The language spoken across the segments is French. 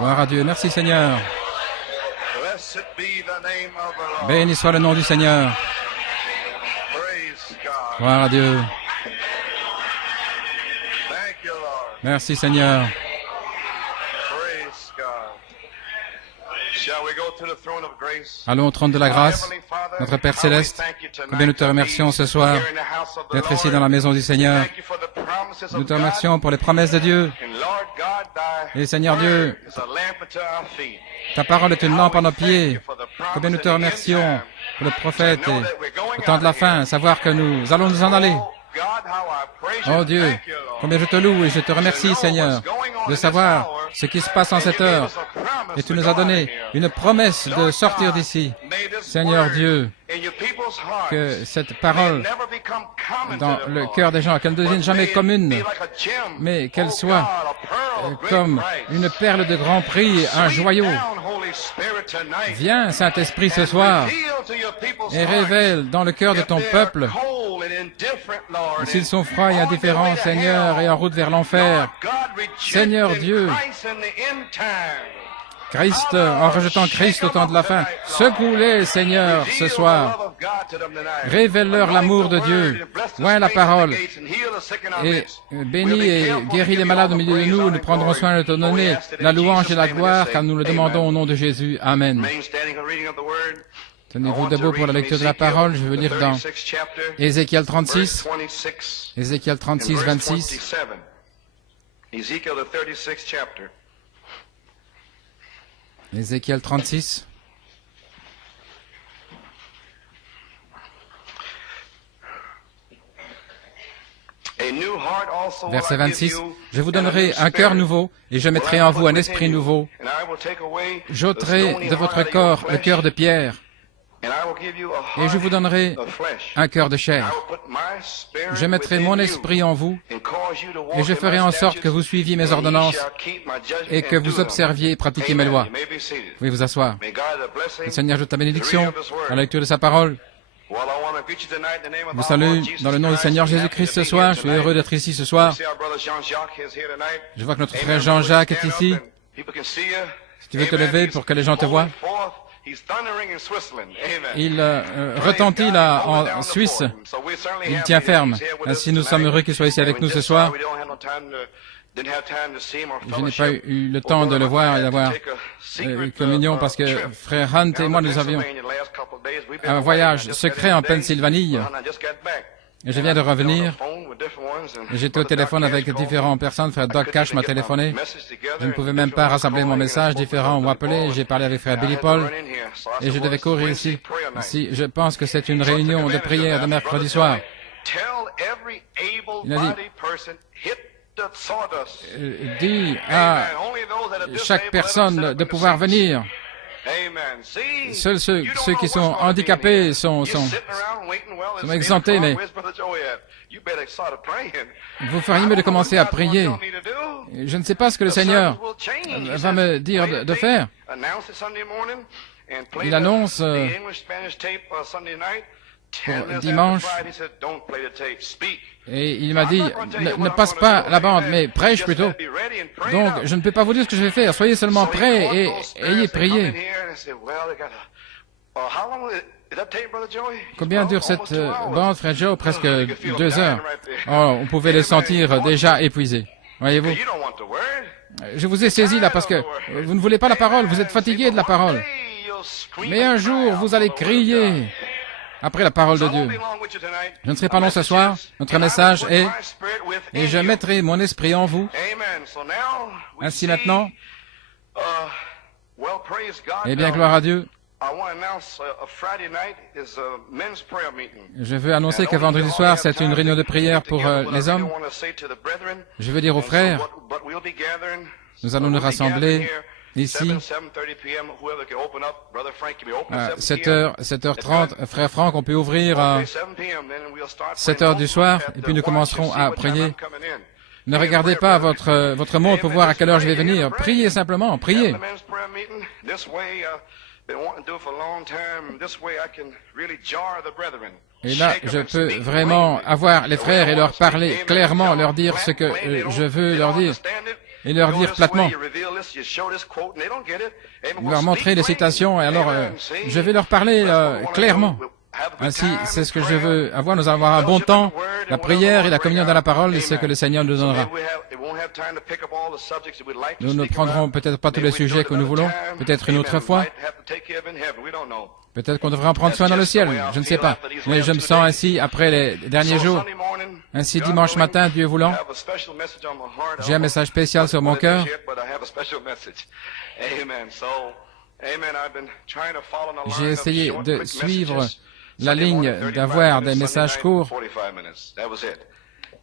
Gloire à Dieu. Merci Seigneur. Béni soit le nom du Seigneur. Gloire à Dieu. Merci Seigneur. Allons au trône de la grâce. Notre Père Céleste, combien nous te remercions ce soir d'être ici dans la maison du Seigneur. Nous te remercions pour les promesses de Dieu. Et Seigneur Dieu, ta parole est une lampe à nos pieds. Combien nous te remercions pour le prophète et au temps de la fin, savoir que nous allons nous en aller. Oh Dieu, combien je te loue et je te remercie, Seigneur, de savoir ce qui se passe en cette heure. Et tu nous as donné une promesse de sortir d'ici. Seigneur Dieu, que cette parole dans le cœur des gens, qu'elle ne devienne jamais commune, mais qu'elle soit comme une perle de grand prix, un joyau. Viens, Saint-Esprit, ce soir et révèle dans le cœur de ton peuple s'ils sont froids et indifférents, Seigneur, et en route vers l'enfer. Seigneur Dieu, Christ, en rejetant Christ au temps de la fin, secoue-les, Seigneur, ce soir. Révèle-leur l'amour de Dieu. Oins la parole. Et bénis et guéris les malades au milieu de nous. Nous prendrons soin de te donner la louange et la gloire, car nous le demandons au nom de Jésus. Amen. Tenez-vous debout pour la lecture de la parole. Je veux lire dans Ézéchiel 36, Ézéchiel 36, 26. Ézéchiel 36. Verset 26. Je vous donnerai un cœur nouveau, et je mettrai en vous un esprit nouveau. J'ôterai de votre corps le cœur de pierre, et je vous donnerai un cœur de chair. Je mettrai mon esprit en vous, et je ferai en sorte que vous suiviez mes ordonnances, et que vous observiez et pratiquiez mes lois. Vous pouvez vous asseoir. Le Seigneur ajoute ta bénédiction à la lecture de sa parole. Je vous salue dans le nom du Seigneur Jésus-Christ ce soir. Je suis heureux d'être ici ce soir. Je vois que notre frère Jean-Jacques est ici. Si tu veux te lever pour que les gens te voient. Il retentit là en Suisse. Il tient ferme. Ainsi, nous sommes heureux qu'il soit ici avec nous ce soir. Je n'ai pas eu le temps de le voir et d'avoir une communion parce que frère Hunt et moi, nous avions un voyage secret en Pennsylvanie. Et je viens de revenir. J'étais au téléphone avec différentes personnes. Frère Doug Cash m'a téléphoné. Je ne pouvais même pas rassembler mon message. Différents m'ont appelé. J'ai parlé avec frère Billy Paul. Et je devais courir ici. Je pense que c'est une réunion de prière de mercredi soir. Il a dit, dis à chaque personne de pouvoir venir. Seuls ceux qui sont handicapés sont exemptés, mais vous feriez mieux de commencer à prier. Je ne sais pas ce que le Seigneur va me dire de faire. Il annonce pour dimanche, et il m'a dit, ne passe pas la bande, mais prêche plutôt. Donc, je ne peux pas vous dire ce que je vais faire. Soyez seulement prêts et ayez prié. Combien dure cette bande, frère Joe? Presque 2 heures. Oh, on pouvait les sentir déjà épuisés. Voyez-vous? Je vous ai saisi là parce que vous ne voulez pas la parole, vous êtes fatigué de la parole. Mais un jour, vous allez crier après la parole de Dieu. Je ne serai pas long ce soir. Notre message est « Et je mettrai mon esprit en vous ». Ainsi maintenant, eh bien, gloire à Dieu. Je veux annoncer que vendredi soir, c'est une réunion de prière pour les hommes. Je veux dire aux frères, nous allons nous rassembler ici, à 7h30, frère Franck, on peut ouvrir à 7h du soir, et puis nous commencerons à prier. Ne regardez pas votre montre pour voir à quelle heure je vais venir. Priez simplement, priez. Et là, je peux vraiment avoir les frères et leur parler clairement, leur dire ce que je veux leur dire. et leur dire platement, leur montrer les citations, et alors je vais leur parler clairement. Ainsi, c'est ce que je veux avoir. Nous allons avoir un bon temps. La prière et la communion dans la parole, c'est ce que le Seigneur nous donnera. Nous ne prendrons peut-être pas tous les sujets que nous voulons, peut-être une autre fois. Peut-être qu'on devrait en prendre soin dans le ciel, je ne sais pas. Mais je me sens ainsi après les derniers jours. Ainsi, dimanche matin, Dieu voulant, j'ai un message spécial sur mon cœur. J'ai essayé de suivre la ligne d'avoir des messages courts,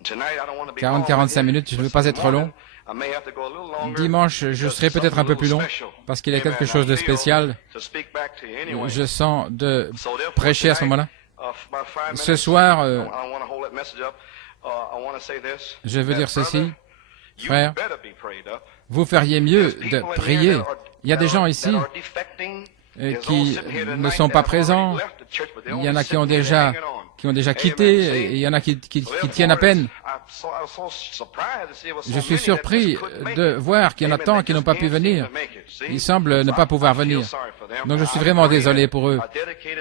40-45 minutes, je ne veux pas être long. Dimanche, je serai peut-être un peu plus long, parce qu'il y a quelque chose de spécial. Je sens de prêcher à ce moment-là. Ce soir, je veux dire ceci, frère, vous feriez mieux de prier. Il y a des gens ici qui ne sont pas présents. Il y en a qui ont déjà quitté, et il y en a qui tiennent à peine. Je suis surpris de voir qu'il y en a tant qui n'ont pas pu venir. Ils semblent ne pas pouvoir venir. Donc je suis vraiment désolé pour eux.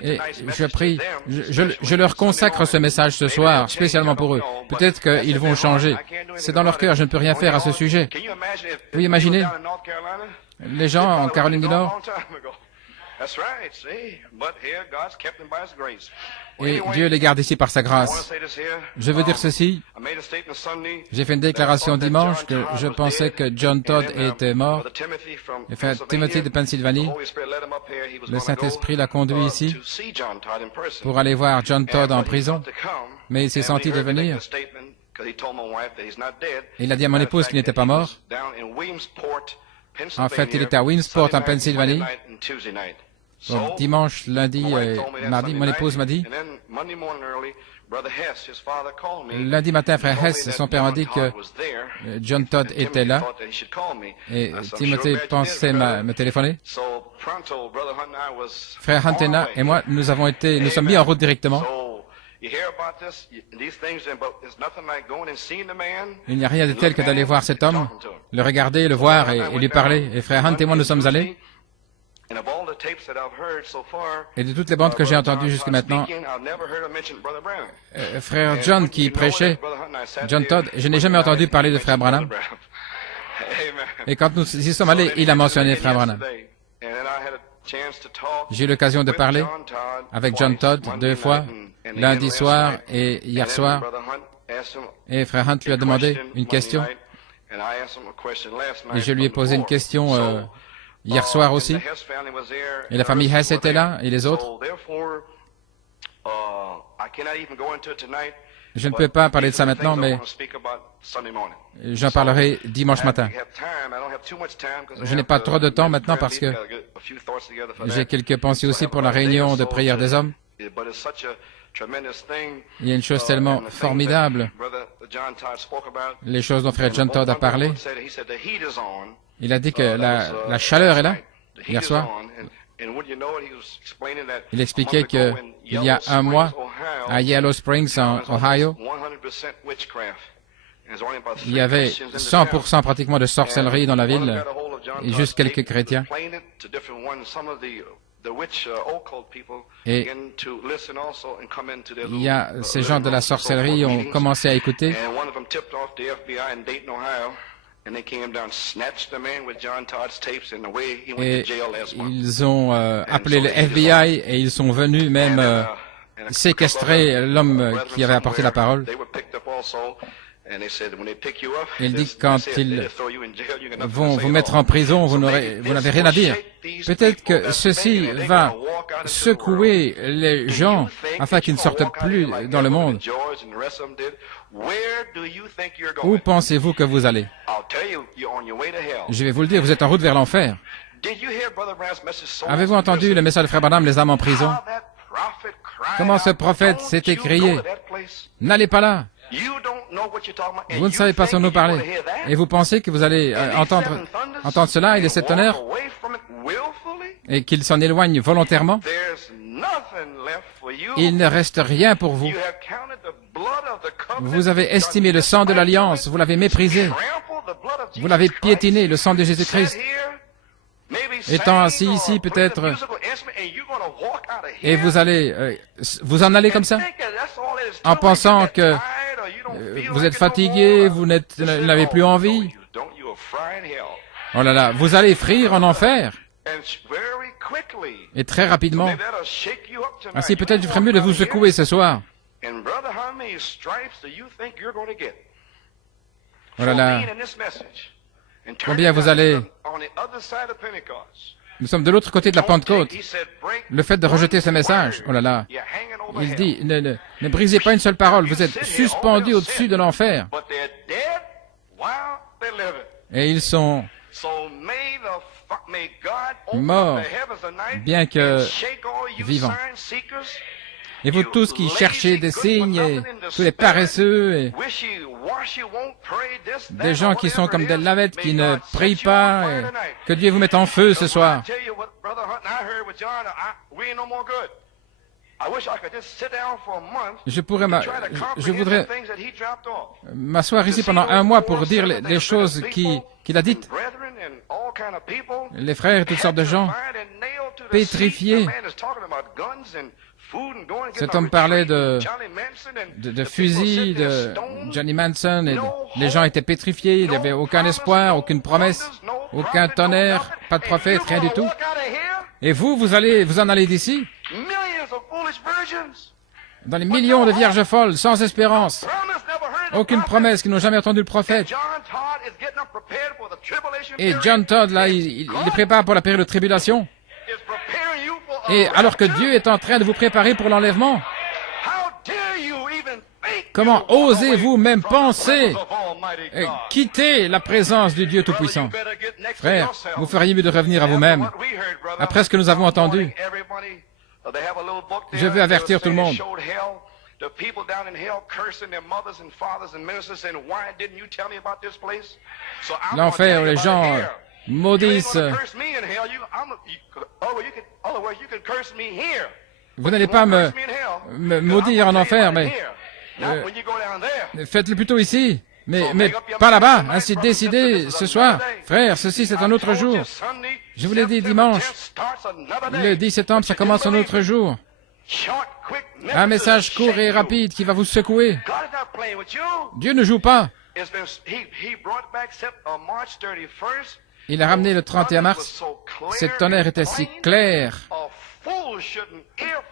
Et je prie, je leur consacre ce message ce soir, spécialement pour eux. Peut-être qu'ils vont changer. C'est dans leur cœur, je ne peux rien faire à ce sujet. Vous imaginez les gens en Caroline du Nord? Et Dieu les garde ici par sa grâce. Je veux dire ceci. J'ai fait une déclaration dimanche que je pensais que John Todd était mort. Et frère Timothy de Pennsylvanie, le Saint-Esprit l'a conduit ici pour aller voir John Todd en prison. Mais il s'est senti de venir. Il a dit à mon épouse qu'il n'était pas mort. En fait, il était à Williamsport en Pennsylvanie. Donc, dimanche, lundi et mardi, mon épouse m'a dit, lundi matin, frère Hess, son père m'a dit que John Todd était là, et Timothée pensait me téléphoner. Frère Hunt et moi, nous sommes mis en route directement. Il n'y a rien de tel que d'aller voir cet homme, le regarder, le voir et lui parler. Et frère Hunt et moi, nous sommes allés. Et de toutes les bandes que j'ai entendues jusqu'à maintenant, frère John qui prêchait, John Todd, je n'ai jamais entendu parler de frère Branham. Et quand nous y sommes allés, il a mentionné frère Branham. J'ai eu l'occasion de parler avec John Todd 2 fois, lundi soir et hier soir. Et frère Hunt lui a demandé une question. Et je lui ai posé une question hier soir aussi. Et la famille Hess était là, et les autres. Je ne peux pas parler de ça maintenant, mais j'en parlerai dimanche matin. Je n'ai pas trop de temps maintenant parce que j'ai quelques pensées aussi pour la réunion de prière des hommes. Il y a une chose tellement formidable, les choses dont frère John Todd a parlé. Il a dit que la chaleur est là, hier soir. Il expliquait qu'il y a un mois, à Yellow Springs, en Ohio, il y avait 100% pratiquement de sorcellerie dans la ville, et juste quelques chrétiens. Et il y a ces gens de la sorcellerie ont commencé à écouter. Et ils ont appelé le FBI et ils sont venus même séquestrer l'homme qui avait apporté la parole. Il dit que quand ils vont vous mettre en prison, vous n'avez rien à dire. Peut-être que ceci va secouer les gens afin qu'ils ne sortent plus dans le monde. Où pensez-vous que vous allez? Je vais vous le dire, vous êtes en route vers l'enfer. Avez-vous entendu le message de frère Branham, les âmes en prison? Comment ce prophète s'est écrié? N'allez pas là. Vous ne savez pas ce dont nous parler. Et vous pensez que vous allez entendre cela et les 7 tonnerres et qu'il s'en éloigne volontairement? Il ne reste rien pour vous. Vous avez estimé le sang de l'Alliance, vous l'avez méprisé. Vous l'avez piétiné, le sang de Jésus-Christ. Étant assis ici, peut-être, et vous allez, vous en allez comme ça, en pensant que vous êtes fatigué, vous n'avez plus envie. Oh là là, vous allez frire en enfer. Et très rapidement. Ainsi, peut-être je ferais mieux de vous secouer ce soir. Oh là là. Combien vous allez... Nous sommes de l'autre côté de la Pentecôte. Le fait de rejeter ce message, oh là là. Il dit, ne brisez pas une seule parole, vous êtes suspendus au-dessus de l'enfer. Et ils sont morts, bien que vivants. Et vous tous qui cherchez des signes, et tous les paresseux, et des gens qui sont comme des lavettes, qui ne prient pas, et que Dieu vous mette en feu ce soir. Je voudrais m'asseoir ici pendant un mois pour dire les choses qu'il a dites. Les frères et toutes sortes de gens pétrifiés. Cet homme parlait de fusils, de Johnny Manson, et les gens étaient pétrifiés, il n'y avait aucun espoir, aucune promesse, aucun tonnerre, pas de prophète, rien du tout. Et vous en allez d'ici, dans les millions de vierges folles, sans espérance, aucune promesse, qui n'ont jamais entendu le prophète. Et John Todd, là, il les prépare pour la période de tribulation. Et alors que Dieu est en train de vous préparer pour l'enlèvement, comment osez-vous même penser quitter la présence du Dieu Tout-Puissant? Frère, vous feriez mieux de revenir à vous-même. Après ce que nous avons entendu, je veux avertir tout le monde. L'enfer, les gens maudissent. Vous n'allez pas me maudire en enfer, mais faites-le plutôt ici, mais pas là-bas. Ainsi décidé ce soir. Frère, ceci c'est un autre jour. Je vous l'ai dit dimanche. Le 10 septembre, ça commence un autre jour. Un message court et rapide qui va vous secouer. Dieu ne joue pas. Il a ramené le 31 mars. Cette tonnerre était si claire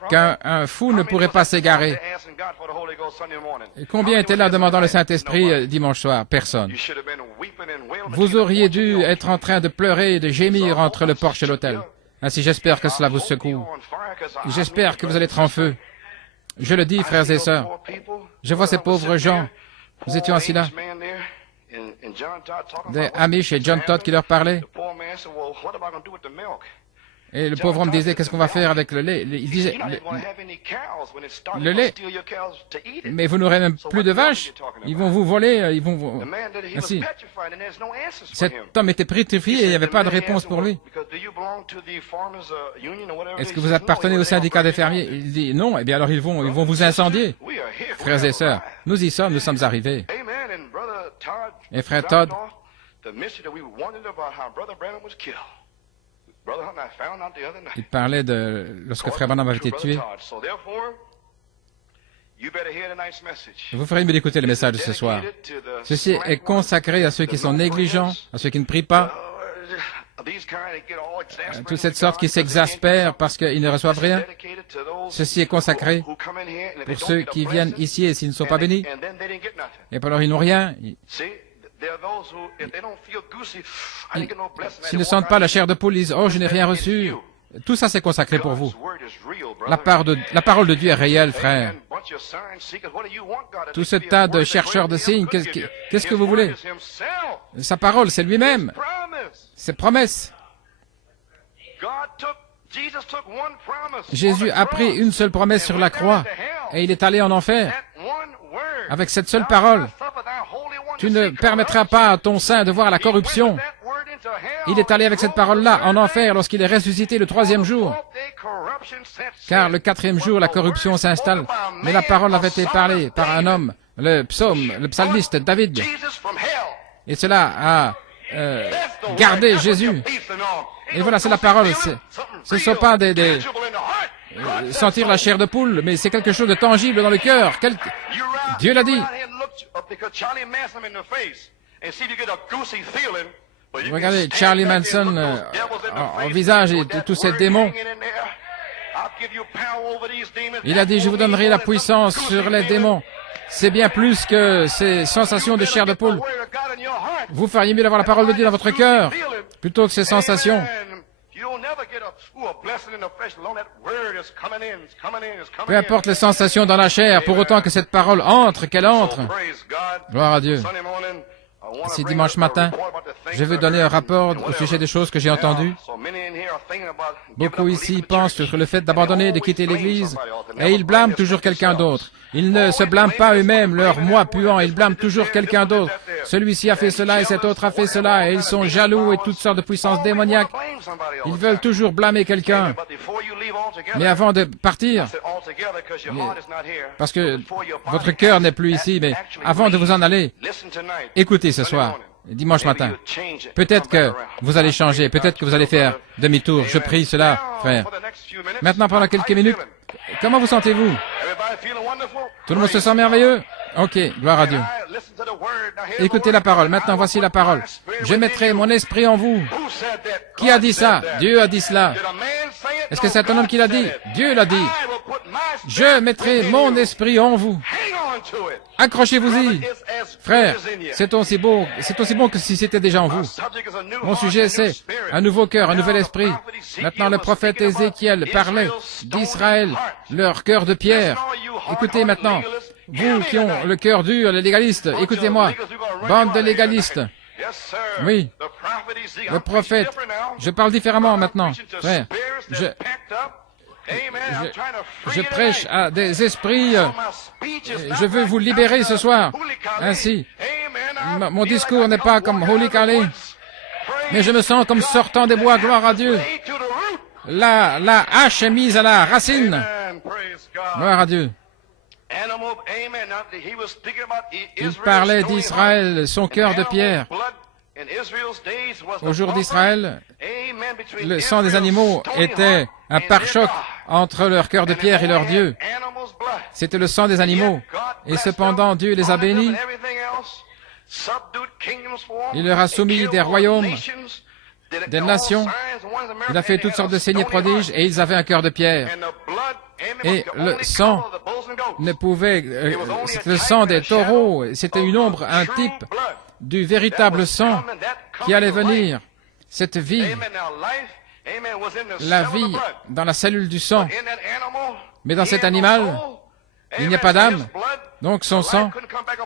qu'un fou ne pourrait pas s'égarer. Et combien étaient là demandant le Saint-Esprit dimanche soir? Personne. Vous auriez dû être en train de pleurer et de gémir entre le porche et l'autel. Ainsi, j'espère que cela vous secoue. J'espère que vous allez être en feu. Je le dis, frères et sœurs. Je vois ces pauvres gens. Nous étions assis là. Des Amish et John Todd qui leur parlaient. Et le pauvre homme disait, qu'est-ce qu'on va faire avec le lait? Il disait, le lait, mais vous n'aurez même plus de vaches. Ils vont vous voler, ils vont vous... Ainsi. Cet homme était pétrifié et il n'y avait pas de réponse pour lui. Est-ce que vous appartenez au syndicat des fermiers? Il dit, non, eh bien alors ils vont vous incendier. Frères et sœurs, nous y sommes, nous sommes arrivés. Et frère Todd, il parlait de lorsque frère Branham avait été tué. Vous ferez mieux d'écouter le message de ce soir. Ceci est consacré à ceux qui sont négligents, à ceux qui ne prient pas, toute cette sorte qui s'exaspèrent parce qu'ils ne reçoivent rien. Ceci est consacré pour ceux qui viennent ici et s'ils ne sont pas bénis. Et alors ils n'ont rien. S'ils ne sentent pas la chair de poule, ils disent « Oh, je n'ai rien reçu ». Tout ça, c'est consacré pour vous. La parole de Dieu est réelle, frère. Tout ce tas de chercheurs de signes, qu'est-ce que vous voulez? Sa parole, c'est lui-même. Ses promesses. Jésus a pris une seule promesse sur la croix et il est allé en enfer. Avec cette seule parole, tu ne permettras pas à ton sein de voir la corruption. Il est allé avec cette parole-là en enfer lorsqu'il est ressuscité le 3e jour. Car le 4e jour, la corruption s'installe. Mais la parole avait été parlée par un homme, le psalmiste David. Et cela a garder Jésus. Et voilà, c'est la parole. Ce ne sont pas sentir la chair de poule, mais c'est quelque chose de tangible dans le cœur. Dieu l'a dit. Regardez Charlie Manson en visage et tous ces démons. Il a dit, je vous donnerai la puissance sur les démons. C'est bien plus que ces sensations de chair de poule. Vous feriez mieux d'avoir la parole de Dieu dans votre cœur, plutôt que ces sensations. Peu importe les sensations dans la chair, pour autant que cette parole entre, qu'elle entre. Gloire à Dieu. Si dimanche matin, je veux donner un rapport au sujet des choses que j'ai entendues. Beaucoup ici pensent sur le fait d'abandonner, de quitter l'Église, et ils blâment toujours quelqu'un d'autre. Ils ne se blâment pas eux-mêmes, leur moi puant, ils blâment toujours quelqu'un d'autre. Celui-ci a fait cela et cet autre a fait cela, et ils sont jaloux et toutes sortes de puissances démoniaques. Ils veulent toujours blâmer quelqu'un. Mais avant de partir, parce que votre cœur n'est plus ici, mais avant de vous en aller, écoutez ce soir, dimanche matin. Peut-être que vous allez changer, peut-être que vous allez faire demi-tour. Je prie cela, frère. Maintenant, pendant quelques minutes, comment vous sentez-vous? Tout le monde se sent merveilleux? Ok, gloire à Dieu. Écoutez la parole. Maintenant, voici la parole. Je mettrai mon esprit en vous. Qui a dit ça? Dieu a dit cela. Est-ce que c'est un homme qui l'a dit? Dieu l'a dit. Je mettrai mon esprit en vous. Accrochez-vous-y. Frère, c'est aussi bon que si c'était déjà en vous. Mon sujet, c'est un nouveau cœur, un nouvel esprit. Maintenant, le prophète Ézéchiel parlait d'Israël, leur cœur de pierre. Écoutez maintenant, vous qui ont le cœur dur, les légalistes, écoutez-moi, bande de légalistes. Oui, le prophète, je parle différemment maintenant, frère. Je prêche à des esprits, je veux vous libérer ce soir. Ainsi, mon discours n'est pas comme Holy Kali, mais je me sens comme sortant des bois, gloire à Dieu. La hache est mise à la racine. Gloire à Dieu. Il parlait d'Israël, son cœur de pierre. Au jour d'Israël, le sang des animaux était un pare-choc entre leur cœur de pierre et leur Dieu. C'était le sang des animaux. Et cependant, Dieu les a bénis. Il leur a soumis des royaumes, des nations. Il a fait toutes sortes de signes et prodiges et ils avaient un cœur de pierre. Et le sang ne pouvait... c'était le sang des taureaux. C'était une ombre, un type du véritable sang qui allait venir. Cette vie, la vie dans la cellule du sang. Mais dans cet animal, il n'y a pas d'âme. Donc son sang,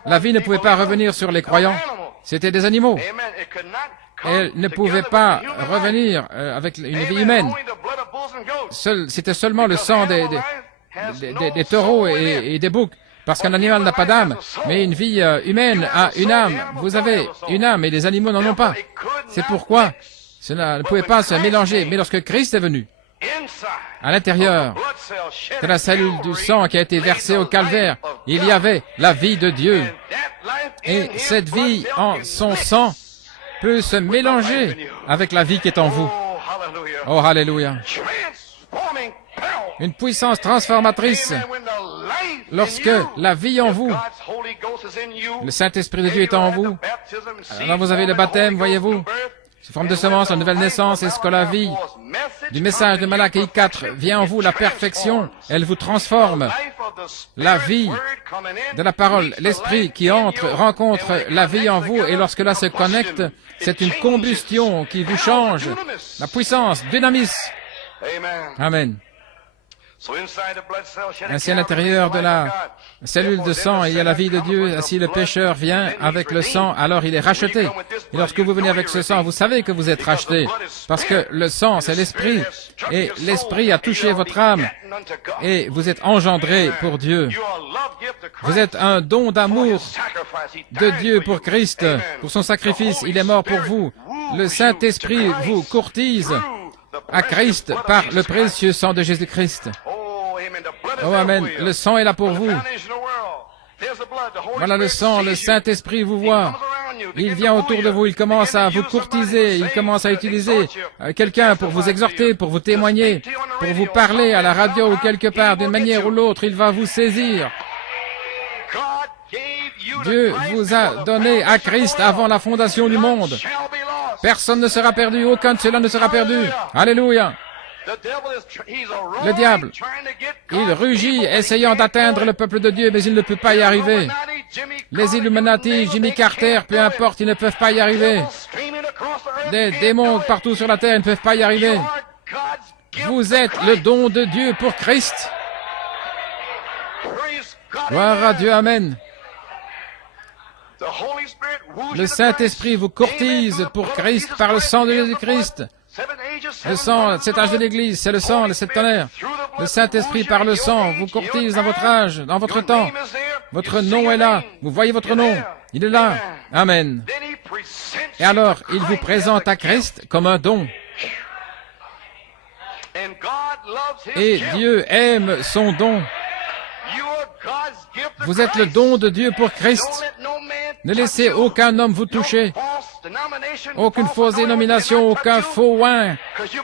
la vie ne pouvait pas revenir sur les croyants. C'était des animaux. Elle ne pouvait pas revenir avec une vie humaine. C'était seulement le sang des taureaux et des boucs. Parce qu'un animal n'a pas d'âme, mais une vie humaine a une âme. Vous avez une âme et les animaux n'en ont pas. C'est pourquoi cela ne pouvait pas se mélanger. Mais lorsque Christ est venu, à l'intérieur de la cellule du sang qui a été versée au calvaire, il y avait la vie de Dieu. Et cette vie en son sang peut se mélanger avec la vie qui est en vous. Oh, alléluia. Une puissance transformatrice. Lorsque la vie en vous, le Saint-Esprit de Dieu est en vous, alors vous avez le baptême, voyez-vous, sous forme de semence, la nouvelle naissance, est-ce que la vie du message de Malachie 4 vient en vous, la perfection, elle vous transforme. La vie de la parole, l'Esprit qui entre, rencontre la vie en vous, et lorsque là se connecte, c'est une combustion qui vous change. La puissance, dynamis. Amen. Ainsi, à l'intérieur de la cellule de sang, il y a la vie de Dieu. Ainsi, le pécheur vient avec le sang, alors il est racheté. Et lorsque vous venez avec ce sang, vous savez que vous êtes racheté. Parce que le sang, c'est l'esprit. Et l'esprit a touché votre âme. Et vous êtes engendré pour Dieu. Vous êtes un don d'amour de Dieu pour Christ, pour son sacrifice. Il est mort pour vous. Le Saint-Esprit vous courtise à Christ par le précieux sang de Jésus-Christ. Oh, amen. Le sang est là pour vous. Voilà le sang, le Saint-Esprit vous voit. Il vient autour de vous, il commence à vous courtiser, il commence à utiliser quelqu'un pour vous exhorter, pour vous témoigner, pour vous parler à la radio ou quelque part, d'une manière ou l'autre, il va vous saisir. Dieu vous a donné à Christ avant la fondation du monde. Personne ne sera perdu, aucun de cela ne sera perdu. Alléluia. Le diable, il rugit, essayant d'atteindre le peuple de Dieu, mais il ne peut pas y arriver. Les Illuminati, Jimmy Carter, peu importe, ils ne peuvent pas y arriver. Des démons partout sur la terre, ils ne peuvent pas y arriver. Vous êtes le don de Dieu pour Christ. Gloire à Dieu, Amen. Le Saint-Esprit vous courtise pour Christ par le sang de Jésus-Christ. Le sang, cet âge de l'Église, c'est le sang de cette tonnerre. Le Saint-Esprit par le sang vous courtise dans votre âge, dans votre temps. Votre nom est là. Vous voyez votre nom. Il est là. Amen. Et alors, il vous présente à Christ comme un don. Et Dieu aime son don. Vous êtes le don de Dieu pour Christ. Ne laissez aucun homme vous toucher. Aucune fausse dénomination, aucun faux oin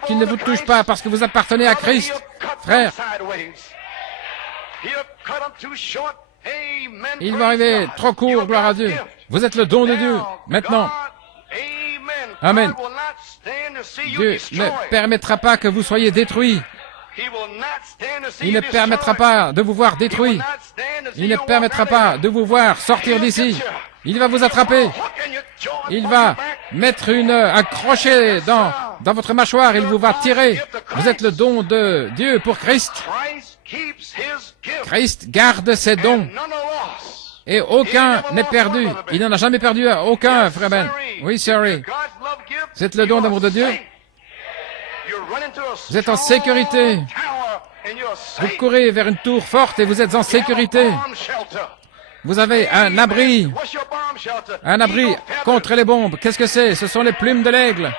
qui ne vous touche pas parce que vous appartenez à Christ. Frère, il va arriver trop court, gloire à Dieu. Vous êtes le don de Dieu. Maintenant, Amen. Dieu ne permettra pas que vous soyez détruits. Il ne permettra pas de vous voir détruit. Il ne permettra pas de vous voir sortir d'ici. Il va vous attraper. Il va mettre un crochet dans votre mâchoire. Il vous va tirer. Vous êtes le don de Dieu pour Christ. Christ garde ses dons. Et aucun n'est perdu. Il n'en a jamais perdu aucun, frère Ben. Oui, sorry. Vous êtes le don d'amour de Dieu. Vous êtes en sécurité. Vous courez vers une tour forte et vous êtes en sécurité. Vous avez un abri contre les bombes. Qu'est-ce que c'est? Ce sont les plumes de l'aigle.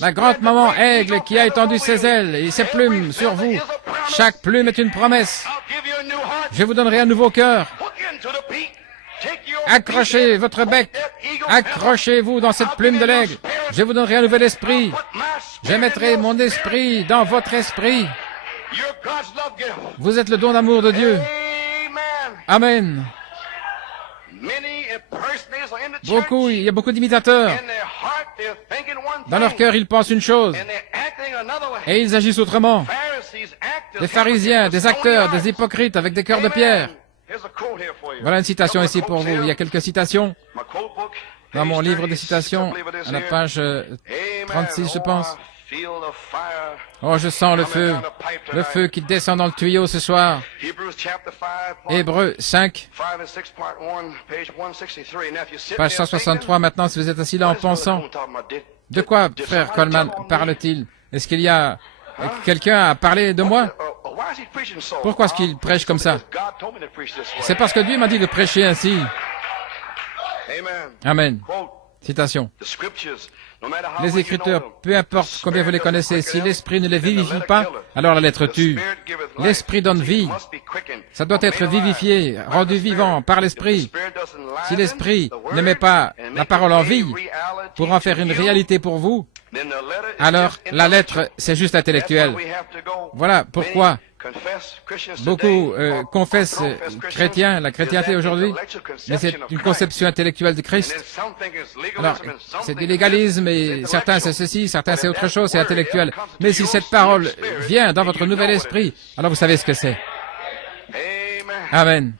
La grande maman aigle qui a étendu ses ailes et ses plumes sur vous. Chaque plume est une promesse. Je vous donnerai un nouveau cœur. Accrochez votre bec. Accrochez-vous dans cette plume de l'aigle. Je vous donnerai un nouvel esprit. Je mettrai mon esprit dans votre esprit. Vous êtes le don d'amour de Dieu. Amen. Il y a beaucoup d'imitateurs. Dans leur cœur, ils pensent une chose. Et ils agissent autrement. Des pharisiens, des acteurs, des hypocrites avec des cœurs de pierre. Voilà une citation ici pour vous. Il y a quelques citations dans mon livre de citations, à la page 36, je pense. Oh, je sens le feu qui descend dans le tuyau ce soir. Hébreux 5, page 163. Maintenant, si vous êtes assis là en pensant, de quoi, frère Coleman, parle-t-il? Est-ce qu'il y a quelqu'un à parler de moi? Pourquoi est-ce qu'il prêche comme ça? C'est parce que Dieu m'a dit de prêcher ainsi. Amen. Citation. Les Écritures, peu importe combien vous les connaissez, si l'Esprit ne les vivifie pas, alors la lettre tue. L'Esprit donne vie. Ça doit être vivifié, rendu vivant par l'Esprit. Si l'Esprit ne met pas la parole en vie pour en faire une réalité pour vous, alors la lettre, c'est juste intellectuel. Voilà pourquoi beaucoup confessent chrétiens, la chrétienté aujourd'hui, mais c'est une conception intellectuelle de Christ. Alors, c'est du légalisme, et certains c'est ceci, certains c'est autre chose, c'est intellectuel. Mais si cette parole vient dans votre nouvel esprit, alors vous savez ce que c'est. Amen.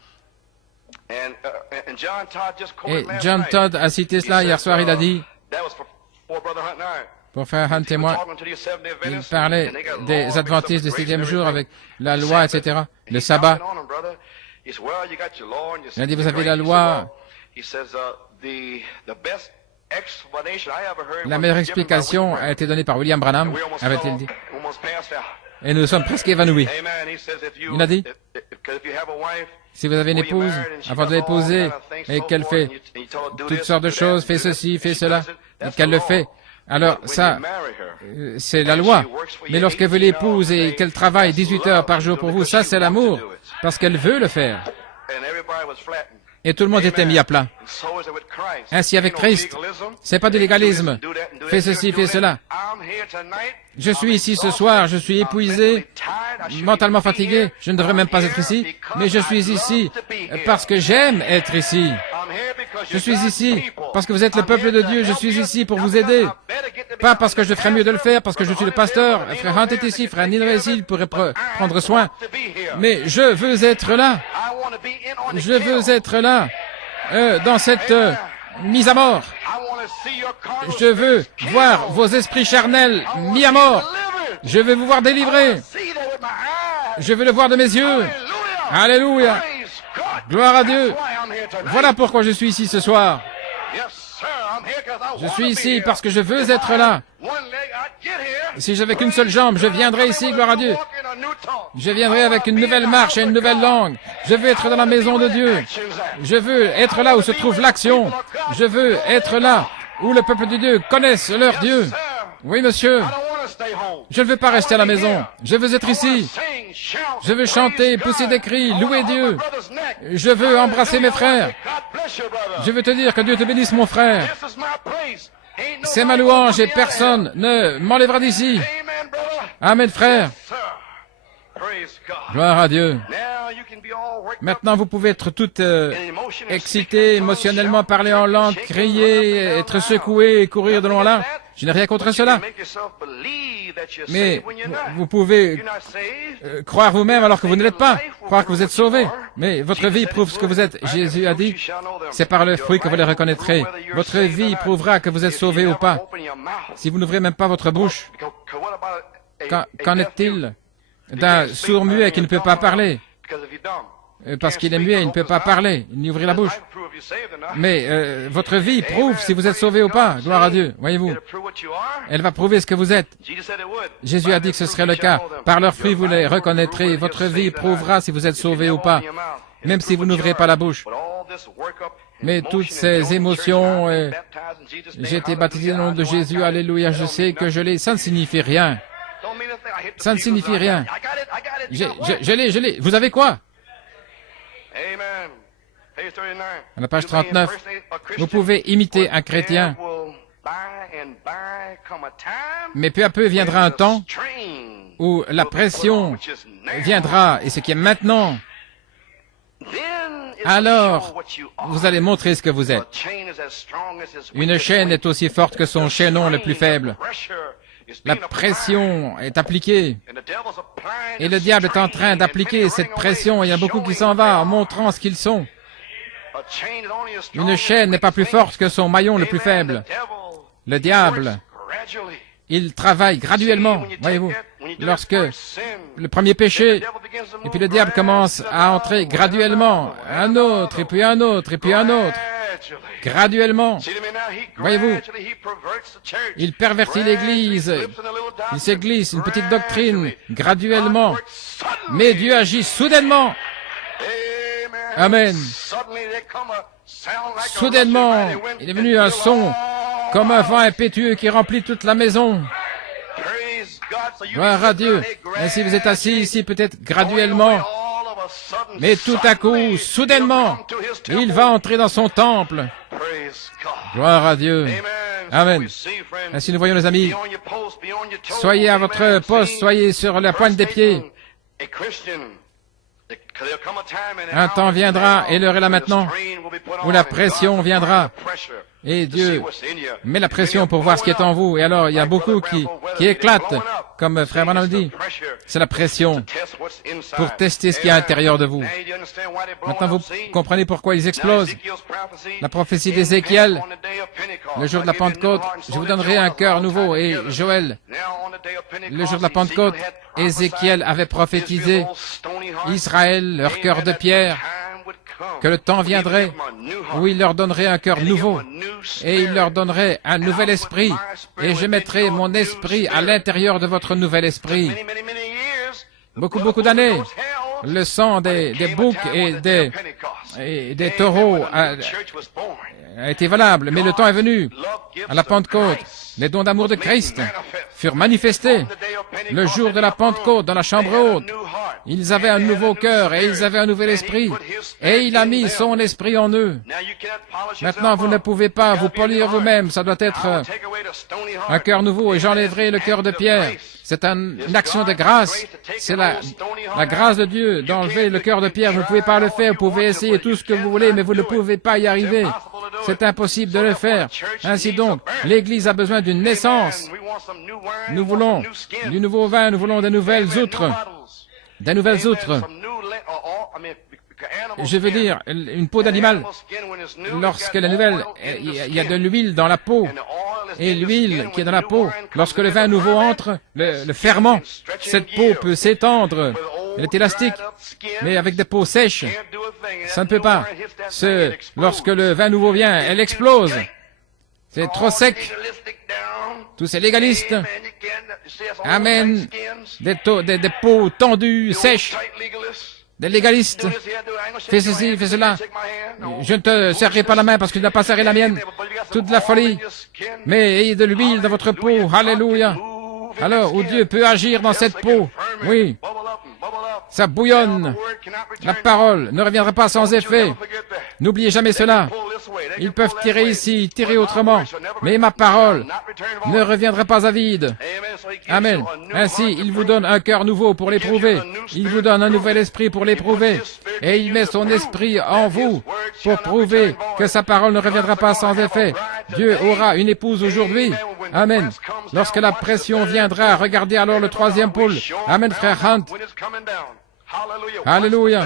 Et John Todd a cité cela hier soir, il a dit, pour faire un témoin, il parlait des adventistes du 7e jour avec la loi, etc., le sabbat. Il a dit, vous avez la loi. La meilleure explication a été donnée par William Branham, avait-il dit. Et nous sommes presque évanouis. Il a dit, si vous avez une épouse, avant de l'épouser, et qu'elle fait toutes sortes de choses, fait ceci, fait cela, et qu'elle le fait, alors ça, c'est la loi. Mais lorsque vous l'épouse et qu'elle travaille 18 heures par jour pour vous, ça c'est l'amour, parce qu'elle veut le faire. et tout le monde était mis à plat. Ainsi avec Christ, c'est pas du légalisme. Fais ceci, fais cela. Je suis ici ce soir, je suis épuisé, mentalement fatigué, je ne devrais même pas être ici, mais je suis ici parce que j'aime être ici. Je suis ici parce que vous êtes le peuple de Dieu, je suis ici pour vous aider. Pas parce que je ferais mieux de le faire, parce que je suis le pasteur. Frère Hunt est ici, frère Nino est ici, il pourrait prendre soin. Mais je veux être là. Je veux être là, dans cette mise à mort. Je veux voir vos esprits charnels mis à mort. Je veux vous voir délivrés. Je veux le voir de mes yeux. Alléluia. Gloire à Dieu. Voilà pourquoi je suis ici ce soir. Je suis ici parce que je veux être là. Si j'avais qu'une seule jambe, je viendrais ici, gloire à Dieu. Je viendrai avec une nouvelle marche et une nouvelle langue. Je veux être dans la maison de Dieu. Je veux être là où se trouve l'action. Je veux être là où le peuple de Dieu connaisse leur Dieu. Oui, monsieur. Je ne veux pas rester à la maison. Je veux être ici. Je veux chanter, pousser des cris, louer Dieu. Je veux embrasser mes frères. Je veux te dire que Dieu te bénisse, mon frère. C'est ma louange et personne ne m'enlèvera d'ici. Amen, frère. Gloire à Dieu. Maintenant, vous pouvez être tout excité, émotionnellement parler en langue, crier, être secoué et courir de loin là. Je n'ai rien contre cela. Mais vous pouvez croire vous-même alors que vous ne l'êtes pas, croire que vous êtes sauvé. Mais votre vie prouve ce que vous qu'êtes. Jésus a dit, c'est par le fruit que vous les reconnaîtrez. Votre vie prouvera que vous êtes sauvé ou pas. Si vous n'ouvrez même pas votre bouche, qu'en est-il d'un sourd-muet qui ne peut pas parler? Parce qu'il est muet, il ne peut pas parler, il n'y ouvre la bouche. Mais votre vie prouve si vous êtes sauvé ou pas, gloire à Dieu, voyez-vous. Elle va prouver ce que vous êtes. Jésus a dit que ce serait le cas. Par leurs fruits, vous les reconnaîtrez. Votre vie prouvera si vous êtes sauvé ou pas, même si vous n'ouvrez pas la bouche. Mais toutes ces émotions, j'ai été baptisé au nom de Jésus, alléluia, je sais que je l'ai, ça ne signifie rien. Ça ne signifie rien. Je l'ai. Vous avez quoi? À la page 39, vous pouvez imiter un chrétien, mais peu à peu viendra un temps où la pression viendra, et ce qui est maintenant, alors vous allez montrer ce que vous êtes. Une chaîne est aussi forte que son chaînon le plus faible. La pression est appliquée. Et le diable est en train d'appliquer cette pression. Il y a beaucoup qui s'en va en montrant ce qu'ils sont. Une chaîne n'est pas plus forte que son maillon le plus faible. Le diable, il travaille graduellement, voyez-vous. Lorsque le premier péché, et puis le diable commence à entrer graduellement, un autre, et puis un autre, et puis un autre. Graduellement, voyez-vous, il pervertit l'Église, il se glisse une petite doctrine, graduellement, mais Dieu agit soudainement. Amen. Soudainement, il est venu un son comme un vent impétueux qui remplit toute la maison. Gloire à Dieu. Ainsi vous êtes assis ici peut-être graduellement, mais tout à coup, soudainement, il va entrer dans son temple. Gloire à Dieu. Amen. Ainsi nous voyons les amis. Soyez à votre poste, soyez sur la pointe des pieds. Un temps viendra, et l'heure est là maintenant, où la pression viendra. Et Dieu met la pression pour voir ce qui est en vous. Et alors, il y a beaucoup qui éclatent, comme Frère Branham dit. C'est la pression pour tester ce qui est à l'intérieur de vous. Maintenant, vous comprenez pourquoi ils explosent. La prophétie d'Ézéchiel, le jour de la Pentecôte, je vous donnerai un cœur nouveau. Et Joël, le jour de la Pentecôte, Ézéchiel avait prophétisé Israël, leur cœur de pierre, que le temps viendrait où il leur donnerait un cœur nouveau et il leur donnerait un nouvel esprit et je mettrai mon esprit à l'intérieur de votre nouvel esprit. Beaucoup d'années, le sang des boucs et des taureaux a été valable, mais le temps est venu à la Pentecôte Les dons d'amour de Christ furent manifestés le jour de la Pentecôte dans la chambre haute. Ils avaient un nouveau cœur et ils avaient un nouvel esprit. Et il a mis son esprit en eux. Maintenant, vous ne pouvez pas vous polir vous-même. Ça doit être un cœur nouveau et j'enlèverai le cœur de pierre. C'est une action de grâce. C'est la grâce de Dieu d'enlever le cœur de pierre. Vous ne pouvez pas le faire. Vous pouvez essayer tout ce que vous voulez, mais vous ne pouvez pas y arriver. C'est impossible de le faire. Ainsi donc, l'Église a besoin d'une naissance. Nous voulons du nouveau vin, nous voulons de nouvelles outres. Des nouvelles outres. Je veux dire, une peau d'animal, lorsqu'elle est nouvelle, il y a de l'huile dans la peau. Et l'huile qui est dans la peau, lorsque le vin nouveau entre, le ferment, cette peau peut s'étendre. Elle est élastique, mais avec des peaux sèches, ça ne peut pas. Lorsque le vin nouveau vient, elle explose. C'est trop sec. Tous ces légalistes amènent des peaux tendues, sèches. Des légalistes. Fais ceci, fais cela. Je ne te serrerai pas la main parce que tu n'as pas serré la mienne. Toute la folie. Mais ayez de l'huile dans votre peau. Alléluia. Alors, où Dieu peut agir dans cette peau. Oui. Ça bouillonne. La parole ne reviendra pas sans effet. N'oubliez jamais cela. Ils peuvent tirer ici, tirer autrement. Mais ma parole ne reviendra pas à vide. Amen. Ainsi, il vous donne un cœur nouveau pour l'éprouver. Il vous donne un nouvel esprit pour l'éprouver. Et il met son esprit en vous pour prouver que sa parole ne reviendra pas sans effet. Dieu aura une épouse aujourd'hui. Amen. Lorsque la pression viendra, regardez alors le troisième pôle. Amen, frère Hunt. Alléluia.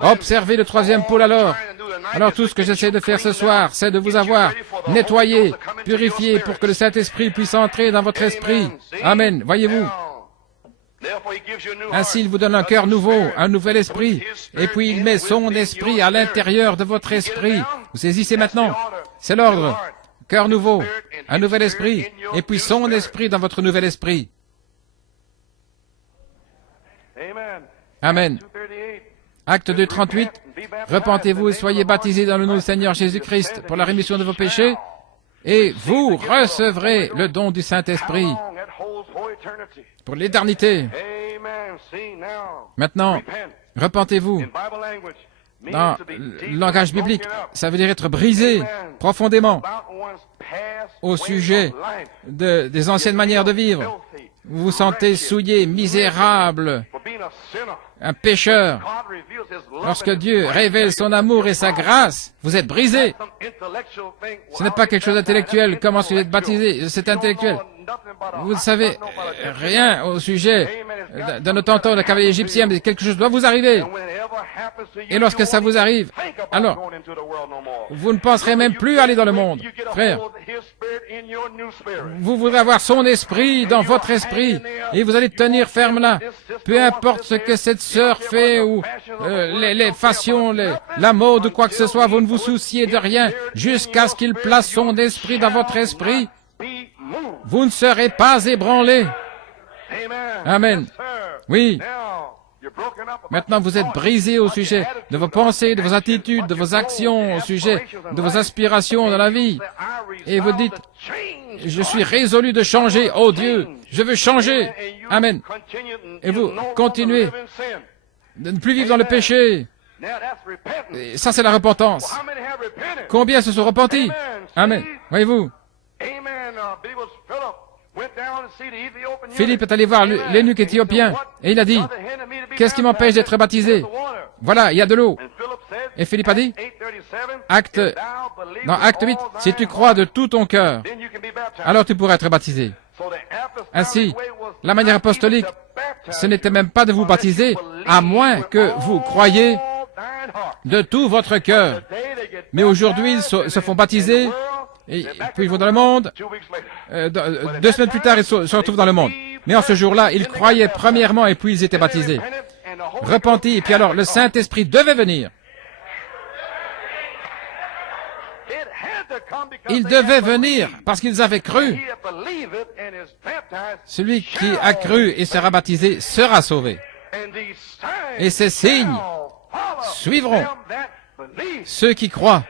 Observez le troisième pôle alors. Alors tout ce que j'essaie de faire ce soir, c'est de vous avoir nettoyé, purifié pour que le Saint-Esprit puisse entrer dans votre esprit. Amen. Voyez-vous. Ainsi, il vous donne un cœur nouveau, un nouvel esprit, et puis il met son esprit à l'intérieur de votre esprit. Vous saisissez maintenant. C'est l'ordre. Cœur nouveau, un nouvel esprit, et puis son esprit dans votre nouvel esprit. Amen. Acte 2:38. Repentez-vous et soyez baptisés dans le nom du Seigneur Jésus-Christ pour la rémission de vos péchés, et vous recevrez le don du Saint-Esprit pour l'éternité. Maintenant, repentez-vous. Dans le langage biblique, ça veut dire être brisé profondément au sujet des anciennes manières de vivre. Vous vous sentez souillé, misérable, un pécheur. Lorsque Dieu révèle son amour et sa grâce, vous êtes brisé. Ce n'est pas quelque chose d'intellectuel. Comment est-ce que vous êtes baptisé? C'est intellectuel. Vous ne savez rien au sujet de notre tonton, le cavalier égyptien, mais quelque chose doit vous arriver. Et lorsque ça vous arrive, alors, vous ne penserez même plus aller dans le monde. Frère, vous voudrez avoir son esprit dans votre esprit, et vous allez tenir ferme là. Peu importe ce que cette sœur fait, ou les fassions, la mode ou quoi que ce soit, vous ne vous souciez de rien, jusqu'à ce qu'il place son esprit dans votre esprit. Vous ne serez pas ébranlés. Amen. Oui. Maintenant, vous êtes brisés au sujet de vos pensées, de vos attitudes, de vos actions, au sujet de vos aspirations dans la vie. Et vous dites, je suis résolu de changer. Oh Dieu, je veux changer. Amen. Et vous continuez de ne plus vivre dans le péché. Et ça, c'est la repentance. Combien se sont repentis? Amen. Voyez-vous. Philippe est allé voir l'eunuque éthiopien et il a dit, qu'est-ce qui m'empêche d'être baptisé? Voilà, il y a de l'eau. Et Philippe a dit, dans Acte 8, si tu crois de tout ton cœur, alors tu pourras être baptisé. Ainsi, la manière apostolique, ce n'était même pas de vous baptiser, à moins que vous croyiez de tout votre cœur. Mais aujourd'hui, ils se font baptiser, et puis ils vont dans le monde. 2 semaines plus tard, ils se retrouvent dans le monde. Mais en ce jour-là, ils croyaient premièrement et puis ils étaient baptisés. Repentis, et puis alors le Saint-Esprit devait venir. Il devait venir parce qu'ils avaient cru. Celui qui a cru et sera baptisé sera sauvé. Et ces signes suivront ceux qui croient.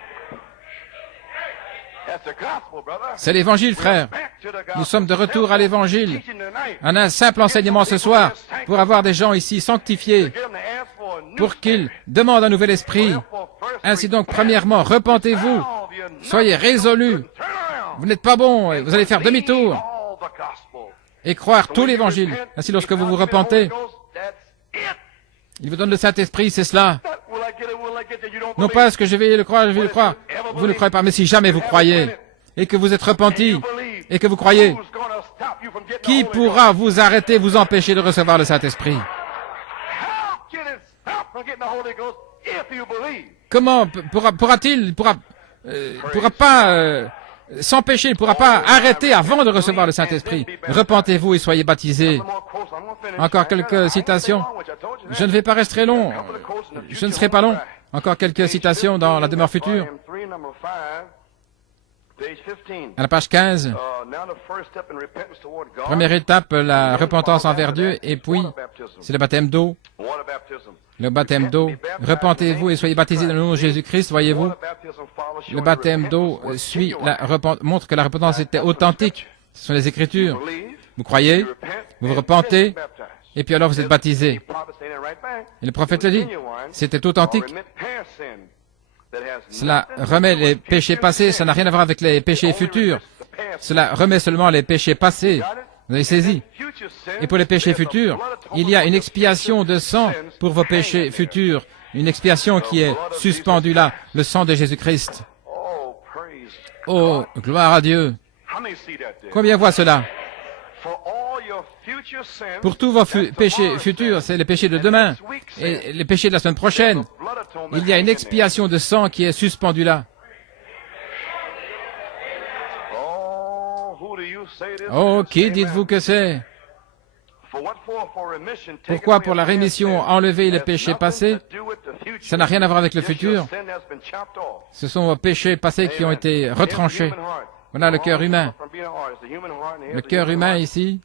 C'est l'Évangile, frère. Nous sommes de retour à l'Évangile. Un simple enseignement ce soir pour avoir des gens ici sanctifiés, pour qu'ils demandent un nouvel esprit. Ainsi donc, premièrement, repentez-vous. Soyez résolus. Vous n'êtes pas bon, vous allez faire demi-tour et croire tout l'Évangile. Ainsi, lorsque vous vous repentez, il vous donne le Saint-Esprit, c'est cela. Non pas est-ce que je vais le croire, je vais le croire. Vous ne le croyez pas, mais si jamais vous croyez, et que vous êtes repenti, et que vous croyez, qui pourra vous arrêter, vous empêcher de recevoir le Saint-Esprit? Comment pourra-t-il, il pourra pas s'empêcher, il ne pourra pas arrêter avant de recevoir le Saint-Esprit. Repentez-vous et soyez baptisés. Encore quelques citations. Je ne vais pas rester long. Je ne serai pas long. Encore quelques citations dans la demeure future. À la page 15. Première étape, la repentance envers Dieu, et puis c'est le baptême d'eau. Le baptême d'eau. Repentez-vous et soyez baptisés dans le nom de Jésus-Christ, voyez-vous. Le baptême d'eau montre que la repentance était authentique. Ce sont les Écritures. Vous croyez, vous vous repentez, et puis alors vous êtes baptisés. Et le prophète le dit, c'était authentique. Cela remet les péchés passés, ça n'a rien à voir avec les péchés futurs. Cela remet seulement les péchés passés. Vous avez saisi. Et pour les péchés futurs, il y a une expiation de sang pour vos péchés futurs. Une expiation qui est suspendue là, le sang de Jésus-Christ. Oh, gloire à Dieu. Combien voient cela? Pour tous vos péchés futurs, c'est les péchés de demain et les péchés de la semaine prochaine. Il y a une expiation de sang qui est suspendue là. Oh, qui dites-vous que c'est? Pourquoi pour la rémission enlever les péchés passés? Ça n'a rien à voir avec le futur. Ce sont vos péchés passés qui ont été retranchés. Voilà le cœur humain. Le cœur humain ici,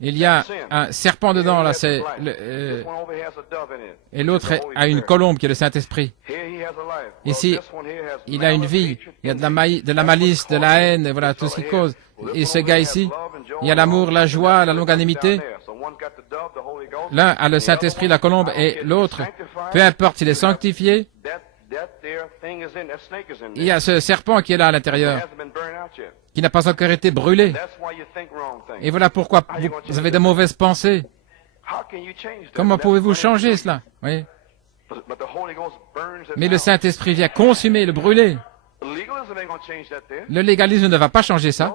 il y a un serpent dedans, là, et l'autre a une colombe qui est le Saint-Esprit. Ici, il a une vie, il y a de la malice, de la haine, voilà, tout ce qui cause. Et ce gars ici, il y a l'amour, la joie, la longanimité. L'un a le Saint-Esprit, la colombe, et l'autre, peu importe s'il est sanctifié, il y a ce serpent qui est là à l'intérieur, qui n'a pas encore été brûlé. Et voilà pourquoi vous avez de mauvaises pensées. Comment pouvez-vous changer cela? Oui. Mais le Saint-Esprit vient consumer, le brûler. Le légalisme ne va pas changer ça.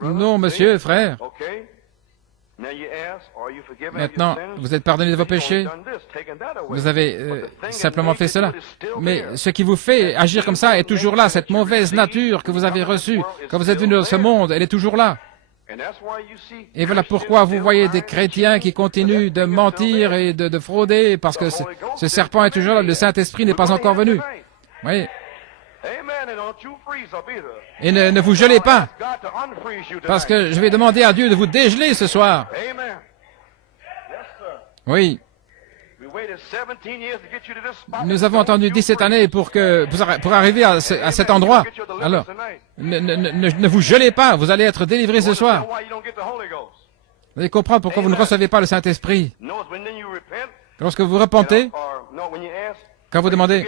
Non, monsieur, frère. Maintenant, vous êtes pardonné de vos péchés. Vous avez simplement fait cela. Mais ce qui vous fait agir comme ça est toujours là. Cette mauvaise nature que vous avez reçue quand vous êtes venu dans ce monde, elle est toujours là. Et voilà pourquoi vous voyez des chrétiens qui continuent de mentir et de frauder, parce que ce serpent est toujours là. Le Saint-Esprit n'est pas encore venu. Oui. Et ne vous gelez pas, parce que je vais demander à Dieu de vous dégeler ce soir. Oui. Nous avons attendu 17 années pour arriver à cet endroit. Alors, ne vous gelez pas, vous allez être délivrés ce soir. Vous allez comprendre pourquoi vous ne recevez pas le Saint-Esprit. Lorsque vous repentez, quand vous demandez,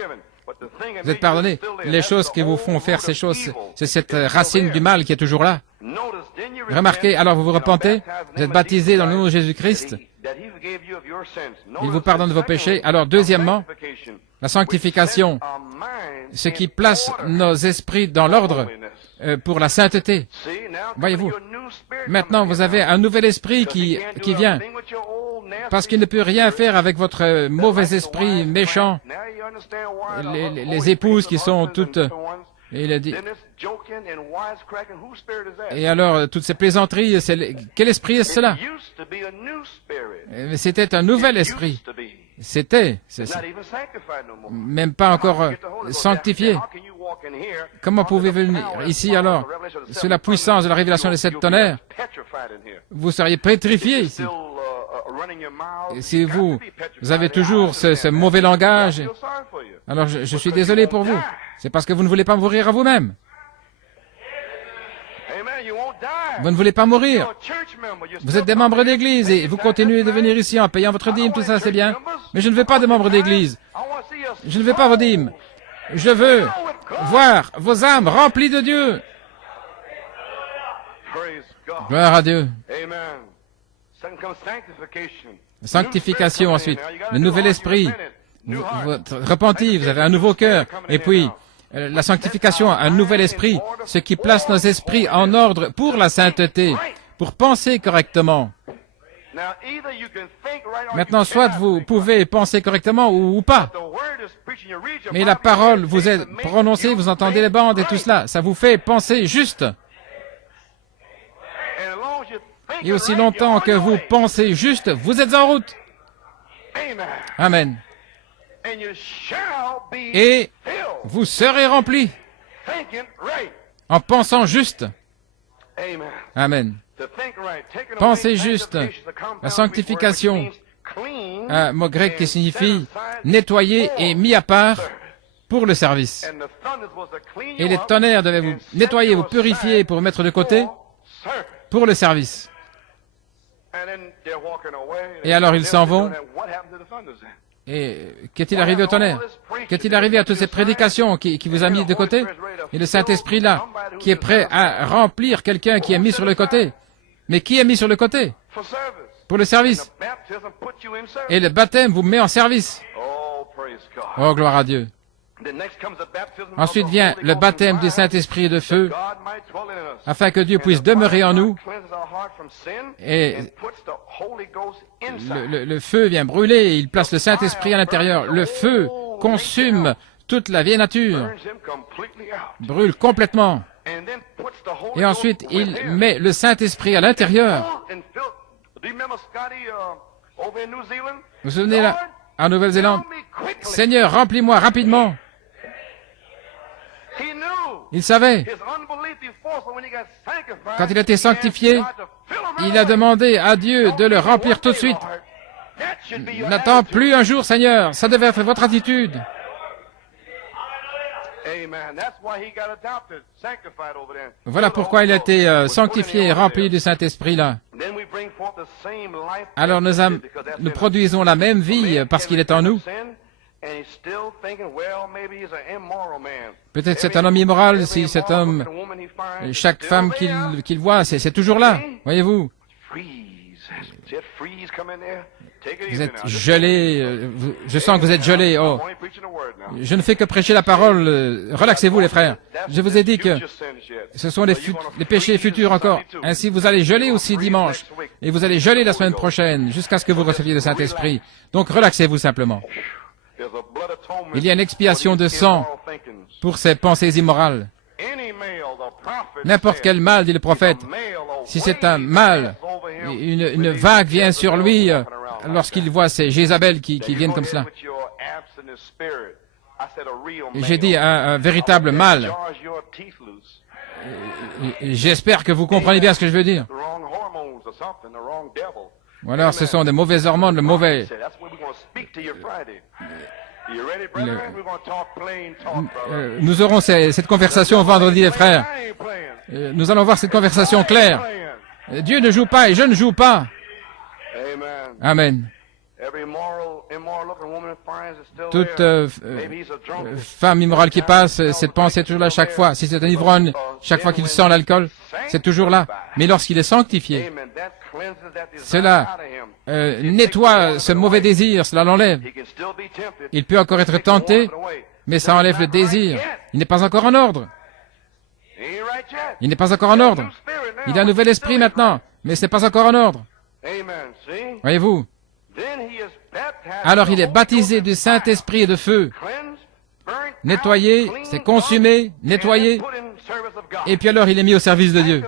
vous êtes pardonné. Les choses qui vous font faire ces choses, c'est cette racine du mal qui est toujours là. Remarquez, alors vous vous repentez, vous êtes baptisé dans le nom de Jésus-Christ. Il vous pardonne de vos péchés. Alors, deuxièmement, la sanctification, ce qui place nos esprits dans l'ordre pour la sainteté. Voyez-vous, maintenant vous avez un nouvel esprit qui vient, parce qu'il ne peut rien faire avec votre mauvais esprit méchant. Les épouses qui sont toutes... Il a dit... Et alors, toutes ces plaisanteries, quel esprit est cela? C'était un nouvel esprit. C'était, même pas encore sanctifié. Comment pouvez-vous venir ici alors, sous la puissance de la révélation des 7 tonnerres? Vous seriez pétrifié ici. Et si vous avez toujours ce mauvais langage, alors je suis désolé pour vous. C'est parce que vous ne voulez pas mourir à vous-même. Vous ne voulez pas mourir. Vous êtes des membres d'église et vous continuez de venir ici en payant votre dîme, tout ça c'est bien. Mais je ne veux pas de membres d'église. Je ne veux pas vos dîmes. Je veux voir vos âmes remplies de Dieu. Gloire à Dieu. Sanctification ensuite. Le nouvel esprit. Vous repentez, vous avez un nouveau cœur. Et puis, la sanctification, un nouvel esprit, ce qui place nos esprits en ordre pour la sainteté, pour penser correctement. Maintenant, soit vous pouvez penser correctement ou pas. Mais la parole vous est prononcée, vous entendez les bandes et tout cela. Ça vous fait penser juste. Et aussi longtemps que vous pensez juste, vous êtes en route. Amen. Et vous serez remplis en pensant juste. Amen. Pensez juste. La sanctification, un mot grec qui signifie nettoyer et mis à part pour le service. Et les tonnerres devaient vous nettoyer, vous purifier pour vous mettre de côté pour le service. Et alors ils s'en vont. Et qu'est-il arrivé au tonnerre? Qu'est-il arrivé à toutes ces prédications qui vous a mis de côté? Et le Saint-Esprit là, qui est prêt à remplir quelqu'un qui est mis sur le côté. Mais qui est mis sur le côté? Pour le service. Et le baptême vous met en service. Oh, gloire à Dieu. Ensuite vient le baptême du Saint-Esprit et de feu, afin que Dieu puisse demeurer en nous. Et le feu vient brûler et il place le Saint-Esprit à l'intérieur. Le feu consume toute la vieille nature, brûle complètement. Et ensuite, il met le Saint-Esprit à l'intérieur. Vous vous souvenez là, en Nouvelle-Zélande? Seigneur, remplis-moi rapidement. Il savait. Quand il a été sanctifié, il a demandé à Dieu de le remplir tout de suite. N'attends plus un jour, Seigneur. Ça devait être votre attitude. Voilà pourquoi il a été sanctifié et rempli du Saint-Esprit là. Alors nous produisons la même vie parce qu'il est en nous. Peut-être c'est un homme immoral, si cet homme, chaque femme qu'il voit, c'est toujours là, voyez-vous. Vous êtes gelé, je sens que vous êtes gelé. Oh, je ne fais que prêcher la parole. Relaxez-vous les frères. Je vous ai dit que ce sont les péchés futurs encore. Ainsi vous allez geler aussi dimanche. Et vous allez geler la semaine prochaine jusqu'à ce que vous receviez le Saint-Esprit. Donc relaxez-vous simplement. Il y a une expiation de sang pour ces pensées immorales. N'importe quel mal, dit le prophète, si c'est un mal, une vague vient sur lui lorsqu'il voit ces Jézabel qui viennent comme cela. J'ai dit un véritable mal. J'espère que vous comprenez bien ce que je veux dire. Ou alors ce sont des mauvaises hormones, le mauvais... Nous aurons cette conversation vendredi, les frères. Nous allons voir cette conversation claire. Dieu ne joue pas et je ne joue pas. Amen. Toute femme immorale qui passe, cette pensée est toujours là chaque fois. Si c'est un ivrogne, chaque fois qu'il sent l'alcool, c'est toujours là. Mais lorsqu'il est sanctifié, cela nettoie ce mauvais désir, cela l'enlève. Il peut encore être tenté, mais ça enlève le désir. Il n'est pas encore en ordre. Il n'est pas encore en ordre. Il a un nouvel esprit maintenant, mais ce n'est pas encore en ordre. Voyez-vous? Alors il est baptisé du Saint-Esprit et de feu. Nettoyé, c'est consumé, nettoyé, et puis alors il est mis au service de Dieu.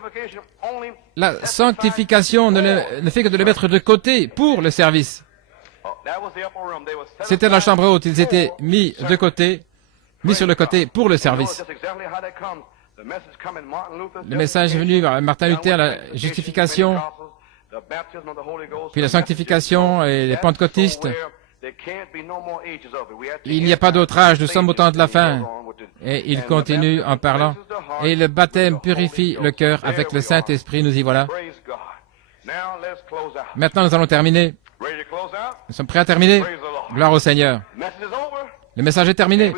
La sanctification ne fait que de le mettre de côté pour le service. C'était la chambre haute, ils étaient mis de côté, mis sur le côté pour le service. Le message est venu par Martin Luther, la justification, puis la sanctification et les pentecôtistes. Il n'y a pas d'autre âge, nous sommes au temps de la fin. Et il continue en parlant. Et le baptême purifie le cœur avec le Saint-Esprit. Nous y voilà. Maintenant, nous allons terminer. Nous sommes prêts à terminer. Gloire au Seigneur. Le message est terminé.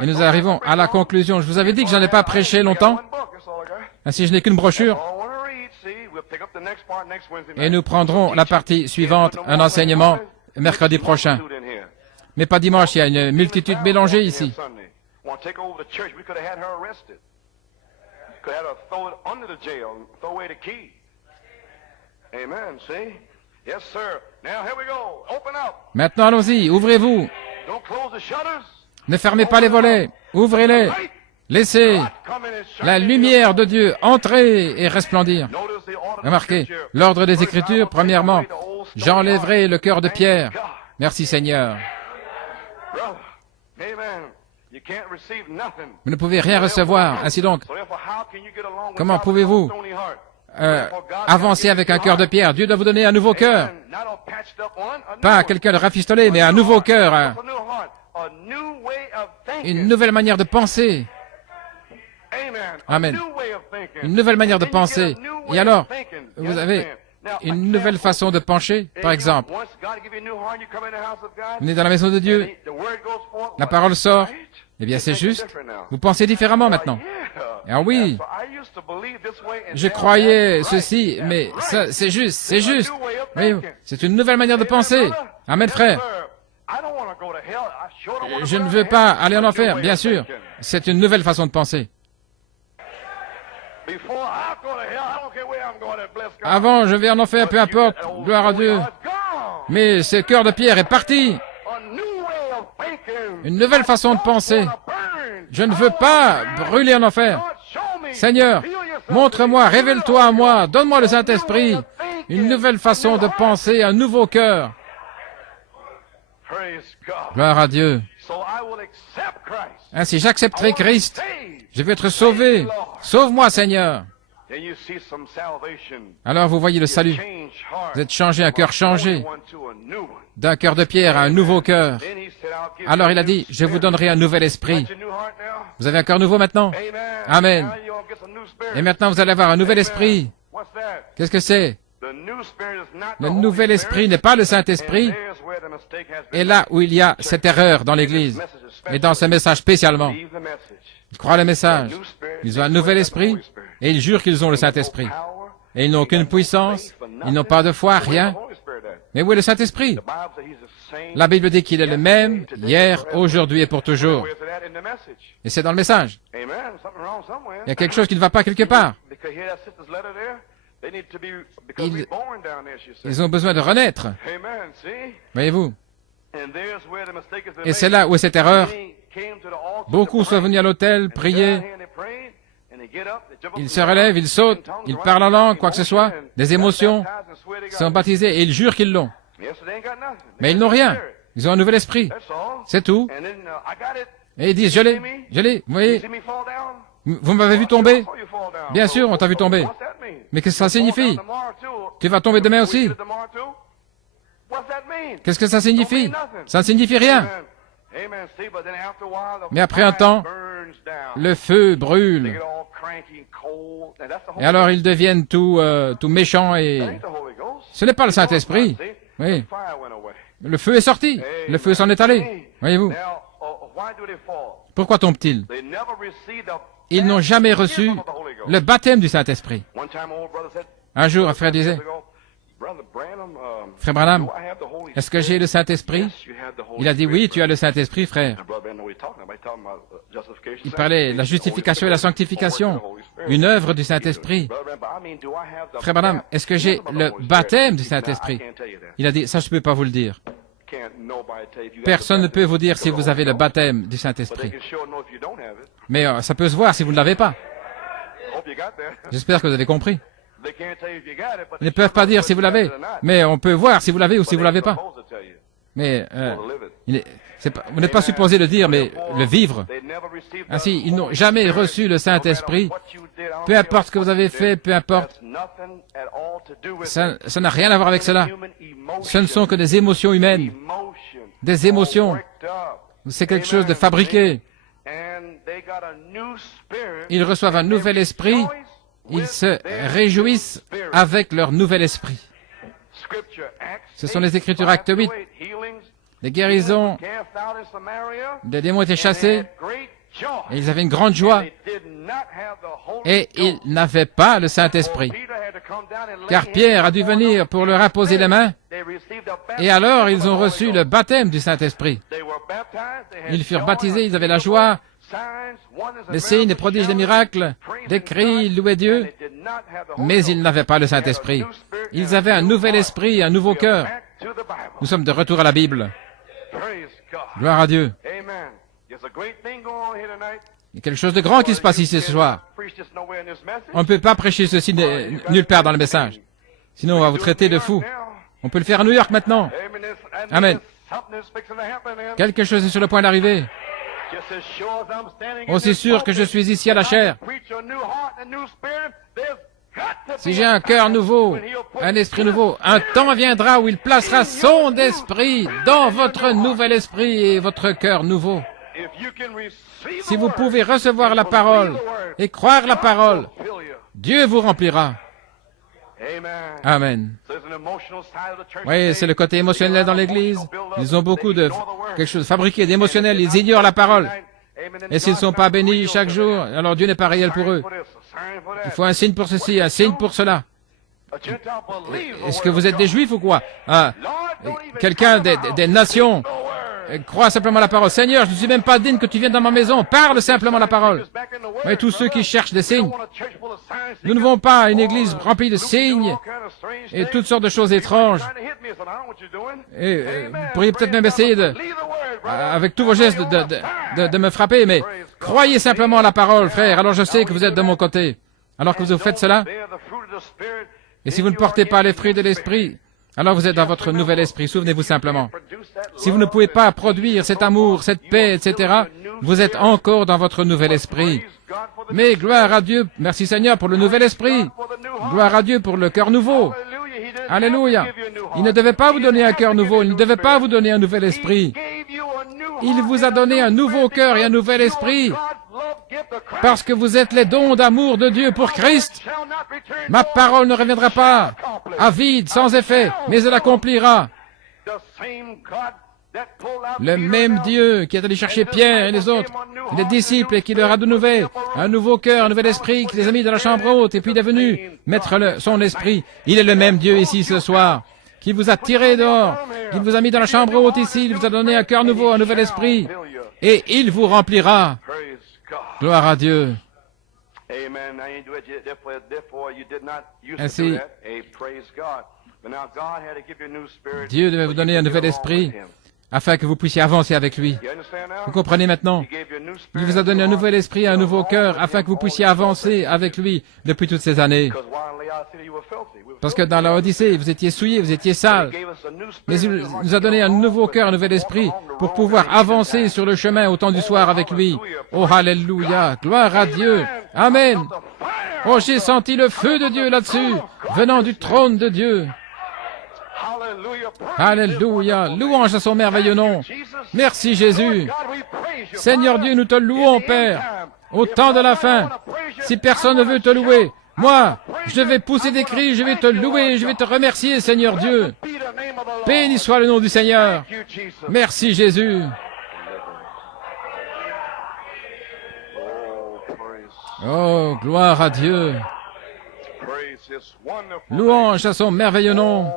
Et nous arrivons à la conclusion. Je vous avais dit que je n'allais pas prêcher longtemps. Ainsi, je n'ai qu'une brochure. Et nous prendrons la partie suivante, un enseignement, mercredi prochain. Mais pas dimanche, il y a une multitude mélangée ici. Maintenant, allons-y, ouvrez-vous. Ne fermez pas les volets, ouvrez-les. Laissez la lumière de Dieu entrer et resplendir. Remarquez, l'ordre des Écritures, premièrement, j'enlèverai le cœur de pierre. Merci Seigneur. Vous ne pouvez rien recevoir. Ainsi donc, comment pouvez-vous avancer avec un cœur de pierre? Dieu doit vous donner un nouveau cœur. Pas quelqu'un de rafistolé, mais un nouveau cœur. Une nouvelle manière de penser. Amen. Une nouvelle manière de penser. Et alors, vous avez une nouvelle façon de pencher, par exemple. Vous venez dans la maison de Dieu, la parole sort, eh bien c'est juste. Vous pensez différemment maintenant. Ah oui, je croyais ceci, mais ça, c'est juste, c'est juste. Oui, c'est une nouvelle manière de penser. Amen, frère. Je ne veux pas aller en enfer, bien sûr. C'est une nouvelle façon de penser. Avant, je vais en enfer, peu importe, gloire à Dieu. Mais ce cœur de pierre est parti. Une nouvelle façon de penser. Je ne veux pas brûler en enfer. Seigneur, montre-moi, révèle-toi à moi, donne-moi le Saint-Esprit. Une nouvelle façon de penser, un nouveau cœur. Gloire à Dieu. Ainsi, j'accepterai Christ. Je vais être sauvé. Sauve-moi, Seigneur. Alors vous voyez le salut. Vous êtes changé, un cœur changé. D'un cœur de pierre à un nouveau cœur. Alors il a dit, je vous donnerai un nouvel esprit. Vous avez un cœur nouveau maintenant? Amen. Et maintenant vous allez avoir un nouvel esprit. Qu'est-ce que c'est? Le nouvel esprit n'est pas le Saint-Esprit. Et là où il y a cette erreur dans l'Église, et dans ce message spécialement, ils croient le message. Ils ont un nouvel esprit, et ils jurent qu'ils ont le Saint-Esprit. Et ils n'ont aucune puissance, ils n'ont pas de foi, rien. Mais où est le Saint-Esprit? La Bible dit qu'il est le même, hier, aujourd'hui et pour toujours. Et c'est dans le message. Il y a quelque chose qui ne va pas quelque part. Ils ont besoin de renaître. Voyez-vous? Et c'est là où est cette erreur. Beaucoup sont venus à l'autel, prier. Ils se relèvent, ils sautent, ils parlent en langue, quoi que ce soit, des émotions, sont baptisés et ils jurent qu'ils l'ont. Mais ils n'ont rien. Ils ont un nouvel esprit. C'est tout. Et ils disent, je l'ai, vous voyez? Vous m'avez vu tomber? Bien sûr, on t'a vu tomber. Mais qu'est-ce que ça signifie? Tu vas tomber demain aussi? Qu'est-ce que ça signifie? Ça ne signifie rien. Mais après un temps, le feu brûle. Et alors ils deviennent tout méchants et... Ce n'est pas le Saint-Esprit. Oui. Le feu est sorti. Le feu s'en est allé. Voyez-vous? Pourquoi tombent-ils? Ils n'ont jamais reçu le baptême du Saint-Esprit. Un jour, un frère disait, Frère Branham, est-ce que j'ai le Saint-Esprit? Il a dit, oui, tu as le Saint-Esprit, frère. Il parlait de la justification et la sanctification, une œuvre du Saint-Esprit. Frère Branham, est-ce que j'ai le baptême du Saint-Esprit? Il a dit, ça je ne peux pas vous le dire. Personne ne peut vous dire si vous avez le baptême du Saint-Esprit. Mais ça peut se voir si vous ne l'avez pas. J'espère que vous avez compris. Ils ne peuvent pas dire si vous l'avez, mais on peut voir si vous l'avez ou si vous l'avez pas. Mais vous n'êtes pas supposé le dire, mais le vivre. Ainsi, ils n'ont jamais reçu le Saint-Esprit. Peu importe ce que vous avez fait, peu importe. Ça n'a rien à voir avec cela. Ce ne sont que des émotions humaines. Des émotions. C'est quelque chose de fabriqué. ils reçoivent un nouvel esprit, ils se réjouissent avec leur nouvel esprit. Ce sont les Écritures, acte 8. Les guérisons, des démons étaient chassés, et ils avaient une grande joie, et ils n'avaient pas le Saint-Esprit. Car Pierre a dû venir pour leur imposer les mains, et alors ils ont reçu le baptême du Saint-Esprit. Ils furent baptisés, ils avaient la joie, les signes, les prodiges, les miracles, des cris, ils louaient Dieu, mais ils n'avaient pas le Saint-Esprit. Ils avaient un nouvel esprit, un nouveau cœur. Nous sommes de retour à la Bible. Gloire à Dieu. Il y a quelque chose de grand qui se passe ici ce soir. On ne peut pas prêcher ceci nulle part dans le message. Sinon, on va vous traiter de fou. On peut le faire à New York maintenant. Amen. Quelque chose est sur le point d'arriver. Aussi sûr que je suis ici à la chair. Si j'ai un cœur nouveau, un esprit nouveau, un temps viendra où il placera son esprit dans votre nouvel esprit et votre cœur nouveau. Si vous pouvez recevoir la parole et croire la parole, Dieu vous remplira. Amen. Oui, c'est le côté émotionnel dans l'Église. Ils ont beaucoup de quelque chose fabriqué d'émotionnel. Ils ignorent la parole. Et s'ils ne sont pas bénis chaque jour, alors Dieu n'est pas réel pour eux. Il faut un signe pour ceci, un signe pour cela. Est-ce que vous êtes des Juifs ou quoi? Quelqu'un des nations croit simplement la parole. Seigneur, je ne suis même pas digne que tu viennes dans ma maison. Parle simplement la parole. Et tous ceux qui cherchent des signes, nous ne voulons pas à une église remplie de signes et toutes sortes de choses étranges. Et vous pourriez peut-être même essayer avec tous vos gestes de me frapper, mais croyez simplement à la parole, frère. Alors je sais que vous êtes de mon côté. Alors que vous faites cela, et si vous ne portez pas les fruits de l'esprit, alors vous êtes dans votre nouvel esprit. Souvenez-vous simplement. Si vous ne pouvez pas produire cet amour, cette paix, etc., vous êtes encore dans votre nouvel esprit. Mais gloire à Dieu, merci Seigneur pour le nouvel esprit. Gloire à Dieu pour le cœur nouveau. Alléluia. Il ne devait pas vous donner un cœur nouveau, il ne devait pas vous donner un nouvel esprit. Il vous a donné un nouveau cœur et un nouvel esprit. Parce que vous êtes les dons d'amour de Dieu pour Christ. Ma parole ne reviendra pas à vide, sans effet, mais elle accomplira. Le même Dieu qui est allé chercher Pierre et les autres, les disciples, et qui leur a donné un nouveau cœur, un nouvel esprit, qui les a mis dans la chambre haute, et puis il est venu mettre son esprit. Il est le même Dieu ici ce soir, qui vous a tiré dehors, qui vous a mis dans la chambre haute ici, il vous a donné un cœur nouveau, un nouvel esprit, et il vous remplira. Gloire à Dieu. Ainsi, Dieu devait vous donner un nouvel esprit afin que vous puissiez avancer avec lui. Vous comprenez maintenant? Il vous a donné un nouvel esprit, un nouveau cœur afin que vous puissiez avancer avec lui depuis toutes ces années. Parce que dans la Odyssée, vous étiez souillés, vous étiez sales. Mais il nous a donné un nouveau cœur, un nouvel esprit pour pouvoir avancer sur le chemin au temps du soir avec lui. Oh, alléluia! Gloire à Dieu! Amen! Oh, j'ai senti le feu de Dieu là-dessus, venant du trône de Dieu. Alléluia! Louange à son merveilleux nom. Merci Jésus. Seigneur Dieu, nous te louons, Père, au temps de la fin. Si personne ne veut te louer, moi, je vais pousser des cris, je vais te louer, je vais te remercier, Seigneur Dieu. Béni soit le nom du Seigneur. Merci Jésus. Oh, gloire à Dieu. Louange à son merveilleux nom.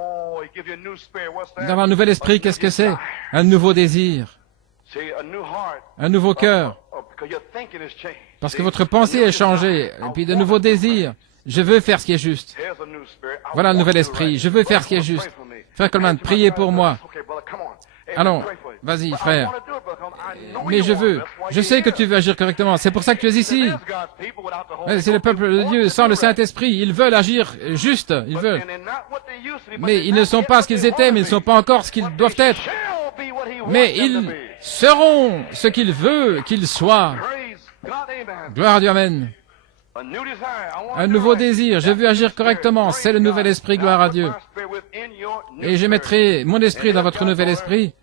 D'avoir un nouvel esprit, qu'est-ce que c'est? Un nouveau désir. Un nouveau cœur. Parce que votre pensée est changée. Et puis de nouveaux désirs. Je veux faire ce qui est juste. Voilà un nouvel esprit. Je veux faire ce qui est juste. Frère Coleman, priez pour moi. Allons, vas-y, frère. Mais je veux. Je sais que tu veux agir correctement. C'est pour ça que tu es ici. C'est le peuple de Dieu sans le Saint-Esprit. Ils veulent agir juste. Ils veulent. Mais ils ne sont pas ce qu'ils étaient, mais ils ne sont pas encore ce qu'ils doivent être. Mais ils seront ce qu'il veut qu'ils soient. Gloire à Dieu, amen. Un nouveau désir, je veux agir correctement, c'est le nouvel esprit, gloire à Dieu. Et je mettrai mon esprit dans votre nouvel esprit,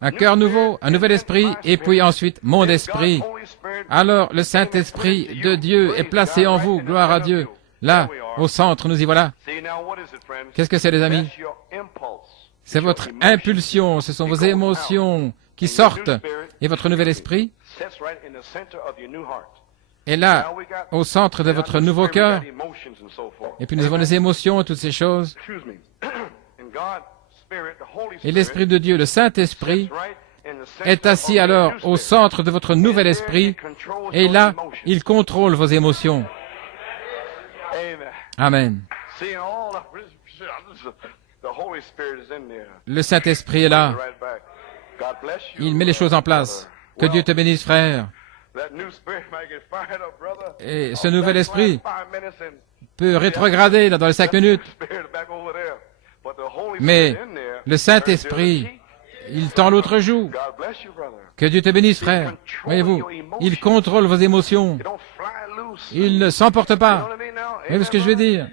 un cœur nouveau, un nouvel esprit, et puis ensuite mon esprit. alors le Saint-Esprit de Dieu est placé en vous, gloire à Dieu. Là, au centre, nous y voilà. Qu'est-ce que c'est, les amis? C'est votre impulsion, ce sont vos émotions qui sortent, et votre nouvel esprit est là, au centre de votre nouveau cœur. Et puis nous avons les émotions et toutes ces choses. Et l'Esprit de Dieu, le Saint-Esprit, est assis alors au centre de votre nouvel esprit, et là, il contrôle vos émotions. Amen. Le Saint-Esprit est là. Il met les choses en place. Que Dieu te bénisse, frère. Et ce nouvel esprit peut rétrograder là, dans les 5 minutes. Mais le Saint-Esprit, il tend l'autre joue. Que Dieu te bénisse, frère. Voyez-vous, il contrôle vos émotions. Il ne s'emporte pas. Voyez-vous ce que je veux dire?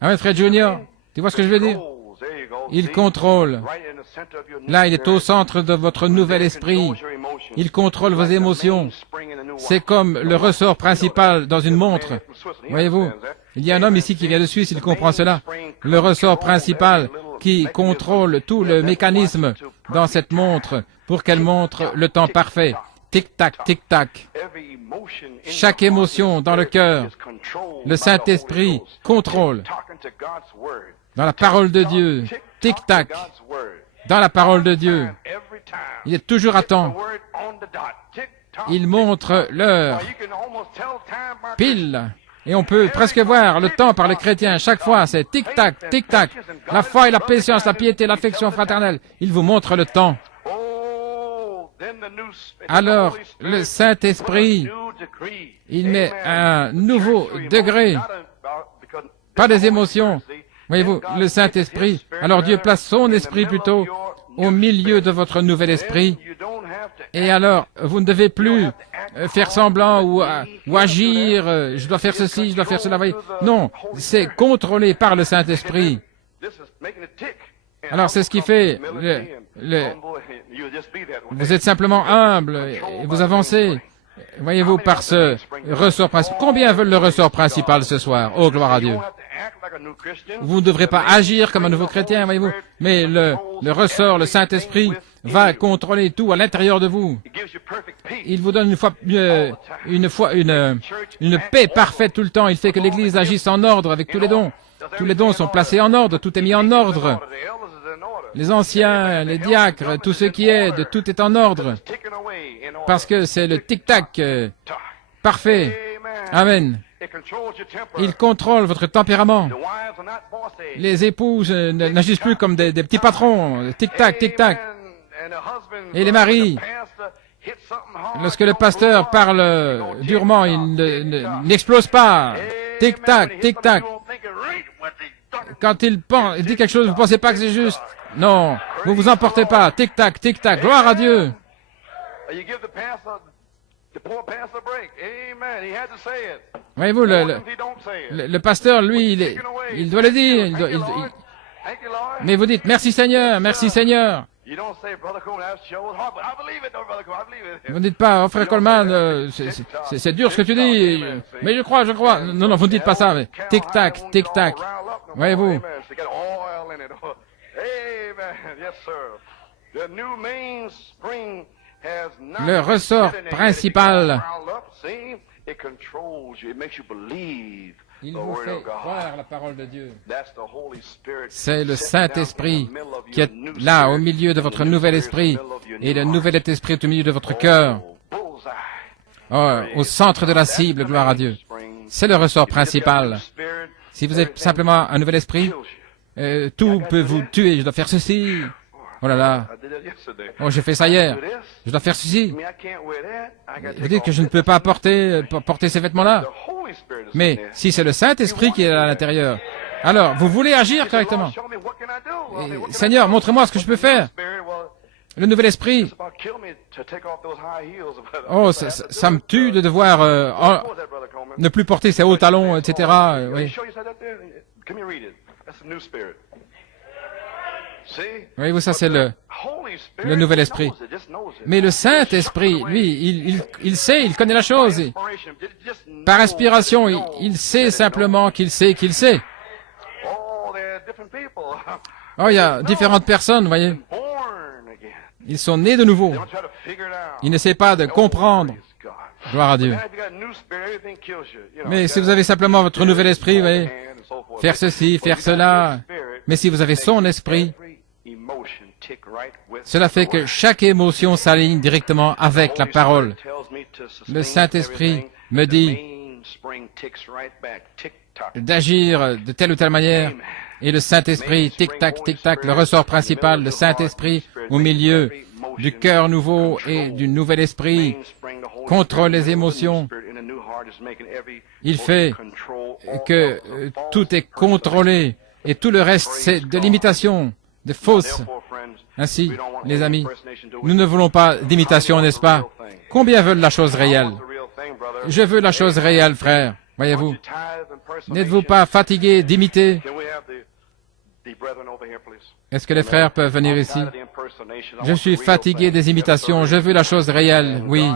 Ah oui, frère Junior, tu vois ce que je veux dire? Il contrôle. Là, il est au centre de votre nouvel esprit. Il contrôle vos émotions. C'est comme le ressort principal dans une montre. Voyez-vous, il y a un homme ici qui vient de Suisse, il comprend cela. Le ressort principal qui contrôle tout le mécanisme dans cette montre pour qu'elle montre le temps parfait. Tic-tac, tic-tac. Chaque émotion dans le cœur, le Saint-Esprit contrôle. Dans la parole de Dieu, tic-tac, dans la parole de Dieu, il est toujours à temps. Il montre l'heure, pile, et on peut presque voir le temps par les chrétiens. Chaque fois, c'est tic-tac, tic-tac. La foi et la patience, la piété, l'affection fraternelle. Il vous montre le temps. Alors, le Saint-Esprit, il met un nouveau degré, pas des émotions. Voyez-vous, le Saint-Esprit, alors Dieu place son esprit plutôt au milieu de votre nouvel esprit. Et alors, vous ne devez plus faire semblant ou agir, je dois faire ceci, je dois faire cela. Voyez. Non, c'est contrôlé par le Saint-Esprit. Alors, c'est ce qui fait, vous êtes simplement humble et vous avancez. Voyez-vous, par ce ressort principal. Combien veulent le ressort principal ce soir? Oh, gloire à Dieu. Vous ne devrez pas agir comme un nouveau chrétien, voyez-vous. Mais le ressort, le Saint-Esprit, va contrôler tout à l'intérieur de vous. Il vous donne une paix parfaite tout le temps. Il fait que l'Église agisse en ordre avec tous les dons. Tous les dons sont placés en ordre, tout est mis en ordre. Les anciens, les diacres, tout ce qui aide, tout est en ordre. Parce que c'est le tic-tac parfait. Amen. Il contrôle votre tempérament. Les épouses n'agissent plus comme des petits patrons. Tic-tac, tic-tac. Et les maris, lorsque le pasteur parle durement, il n'explose pas. Tic-tac, tic-tac. Quand il dit quelque chose, vous ne pensez pas que c'est juste. Non, vous vous emportez pas. Tic-tac, tic-tac. Gloire à Dieu. Voyez-vous, le pasteur, lui, il doit le dire. Mais vous dites, merci Seigneur, merci Seigneur. Vous ne dites pas, oh, frère Coleman, c'est dur ce que tu dis, mais je crois. Non, vous ne dites pas ça, mais tic-tac, tic-tac. Voyez-vous. Le ressort principal, il vous fait croire la parole de Dieu. C'est le Saint-Esprit qui est là au milieu de votre nouvel esprit, et le nouvel esprit est au milieu de votre cœur, au centre de la cible, gloire à Dieu. C'est le ressort principal. Si vous êtes simplement un nouvel esprit, tout peut vous tuer. Je dois faire ceci. Oh là là. Oh, j'ai fait ça hier. Je dois faire ceci. Vous dites que je ne peux pas porter ces vêtements-là. Mais si c'est le Saint-Esprit qui est à l'intérieur, alors vous voulez agir correctement. Et, Seigneur, montre-moi ce que je peux faire. Le nouvel esprit. Oh, ça me tue de devoir ne plus porter ces hauts talons, etc. Oui. Voyez-vous, ça c'est le le nouvel esprit. Mais le Saint-Esprit, lui, il sait, il connaît la chose. Et par inspiration, il sait simplement qu'il sait qu'il sait. Oh, il y a différentes personnes, vous voyez. Ils sont nés de nouveau. Ils n'essaient pas de comprendre. Gloire à Dieu. Mais si vous avez simplement votre nouvel esprit, vous voyez, faire ceci, faire cela. Mais si vous avez son esprit, cela fait que chaque émotion s'aligne directement avec la parole. Le Saint-Esprit me dit d'agir de telle ou telle manière. Et le Saint-Esprit, tic-tac, tic-tac, le ressort principal, le Saint-Esprit au milieu du cœur nouveau et du nouvel esprit, contrôle les émotions. Il fait que tout est contrôlé et tout le reste, c'est de l'imitation, de fausse. Ainsi, les amis, nous ne voulons pas d'imitation, n'est-ce pas? Combien veulent la chose réelle? Je veux la chose réelle, frère, voyez-vous. N'êtes-vous pas fatigué d'imiter? Est-ce que les frères peuvent venir ici? Je suis fatigué des imitations, je veux la chose réelle, oui.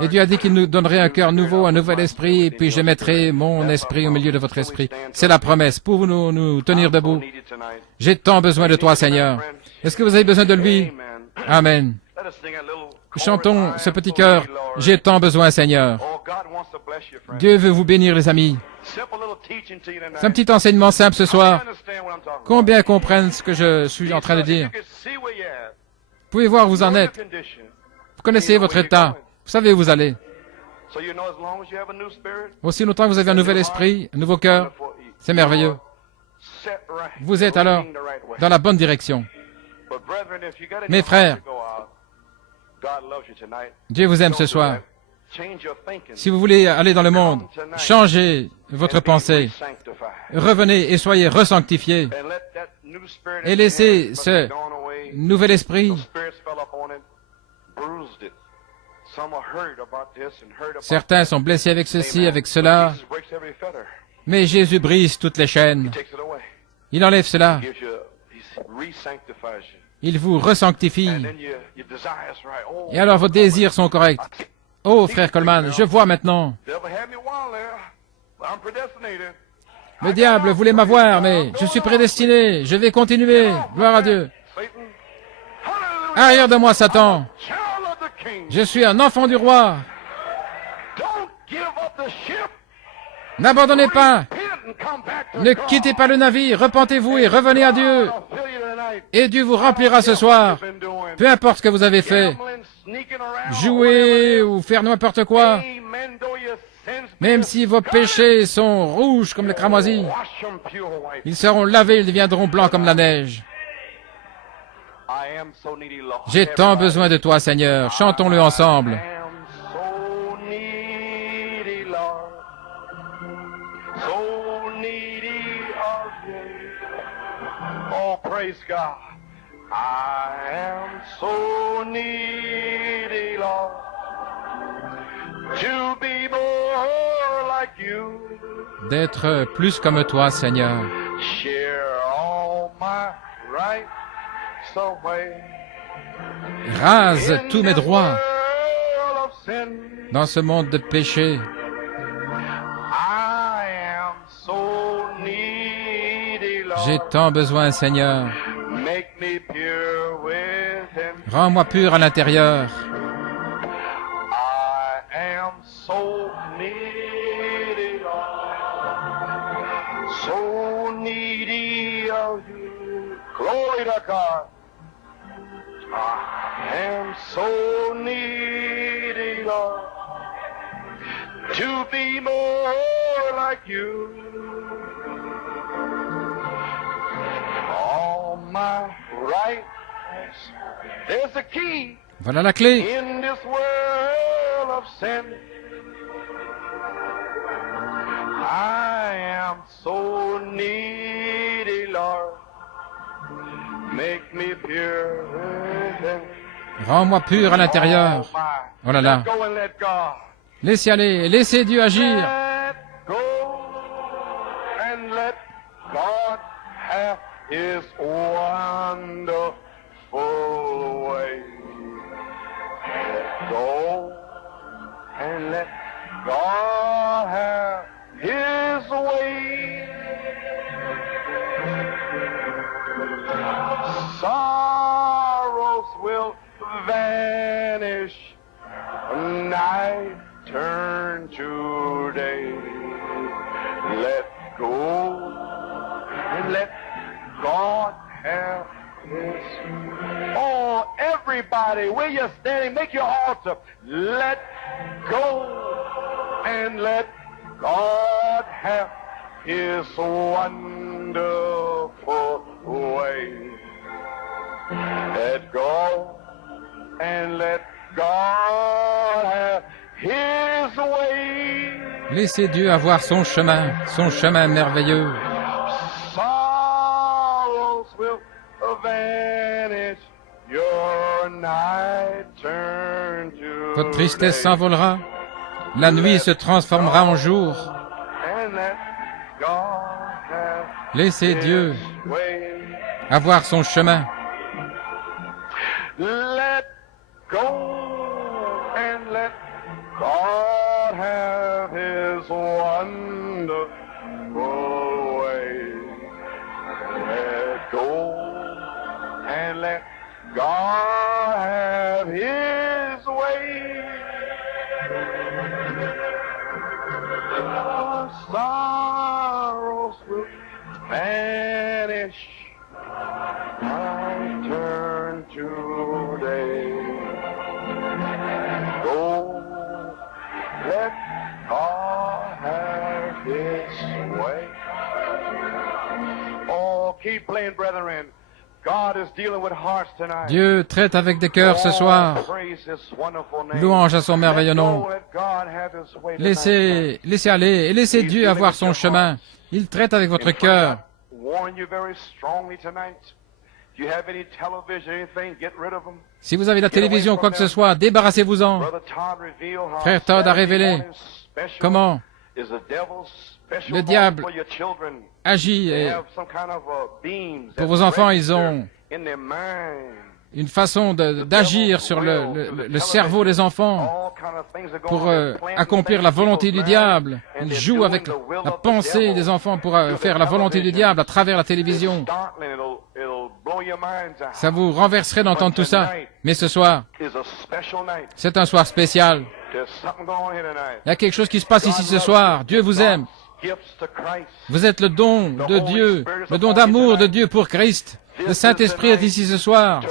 Et Dieu a dit qu'il nous donnerait un cœur nouveau, un nouvel esprit, et puis je mettrai mon esprit au milieu de votre esprit. C'est la promesse. Pouvons-nous nous tenir debout? J'ai tant besoin de toi, Seigneur. Est-ce que vous avez besoin de lui? Amen. Chantons ce petit cœur. J'ai tant besoin, Seigneur. Dieu veut vous bénir, les amis. C'est un petit enseignement simple ce soir. Combien comprennent ce que je suis en train de dire? Vous pouvez voir où vous en êtes. Vous connaissez votre état. Vous savez où vous allez. Aussi longtemps que vous avez un nouvel esprit, un nouveau cœur, c'est merveilleux. Vous êtes alors dans la bonne direction. Mes frères, Dieu vous aime ce soir. Si vous voulez aller dans le monde, changez votre pensée. Revenez et soyez resanctifiés. Et laissez ce nouvel esprit. Certains sont blessés avec ceci, avec cela. Mais Jésus brise toutes les chaînes. Il enlève cela. Il vous resanctifie. Et alors vos désirs sont corrects. Oh, frère Coleman, je vois maintenant. Le diable voulait m'avoir, mais je suis prédestiné. Je vais continuer. Gloire à Dieu. Arrière de moi, Satan. Je suis un enfant du roi. N'abandonnez pas. Ne quittez pas le navire. Repentez-vous et revenez à Dieu. Et Dieu vous remplira ce soir. Peu importe ce que vous avez fait. Jouer ou faire n'importe quoi. Même si vos péchés sont rouges comme le cramoisi, ils seront lavés, ils deviendront blancs comme la neige. J'ai tant besoin de toi, Seigneur. Chantons-le ensemble. Oh, praise God. I am so needy, Lord, to be more like you. D'être plus comme toi, Seigneur. Share all my rights away. Rase tous mes droits dans ce monde de péché. J'ai tant besoin, Seigneur. Rends-moi pur à l'intérieur. Glory to God. I am so needy, Lord, to be more like you. All my right. There's the key. Voilà la clé. In this world of sin, I am so needy, Lord. Make me pure. Rends-moi pur à l'intérieur. Oh là là. Laissez aller, laissez Dieu agir. Let go and let God have His wonderful today. Let go and let God have His. Oh, everybody, where you're standing, make your altar. Let go and let God have His wonderful way. Let go and let God have His way. Laissez Dieu avoir son chemin merveilleux. Sorrows will vanish, your night turn to Votre tristesse s'envolera, la nuit se transformera en jour. and let God have Laissez Dieu His way. avoir son chemin. Let go and let God have His wonderful way. Let go and let God have His way. Our sorrows will vanish. I turn today. Go, let God have His way. Oh, keep playing, brethren. God is dealing with hearts tonight. Dieu traite avec des cœurs ce soir. Oh, praise His wonderful name. Louange à son merveilleux Let nom. go, let God have His way tonight. Laissez aller et laissez Dieu avoir son chemin. Il traite avec votre cœur. Warn you very strongly tonight. Do you have any television, anything? Get rid of them. Si vous avez la télévision, quoi que ce soit, débarrassez-vous-en. Brother Todd revealed how Frère Todd a Saturday révélé morning special comment is the devil's special le moment diable for your children. agit. They Et have some kind of beams pour that vos enfants, register ils ont in their mind. une façon d'agir sur le cerveau des enfants pour accomplir la volonté du diable. Ils jouent avec la pensée des enfants pour faire la volonté du diable à travers la télévision. Ça vous renverserait d'entendre tout ça. Mais ce soir, c'est un soir spécial. Il y a quelque chose qui se passe ici ce soir. Dieu vous aime. Vous êtes le don de Dieu, le don d'amour de Dieu pour Christ. Le Saint-Esprit est ici ce soir.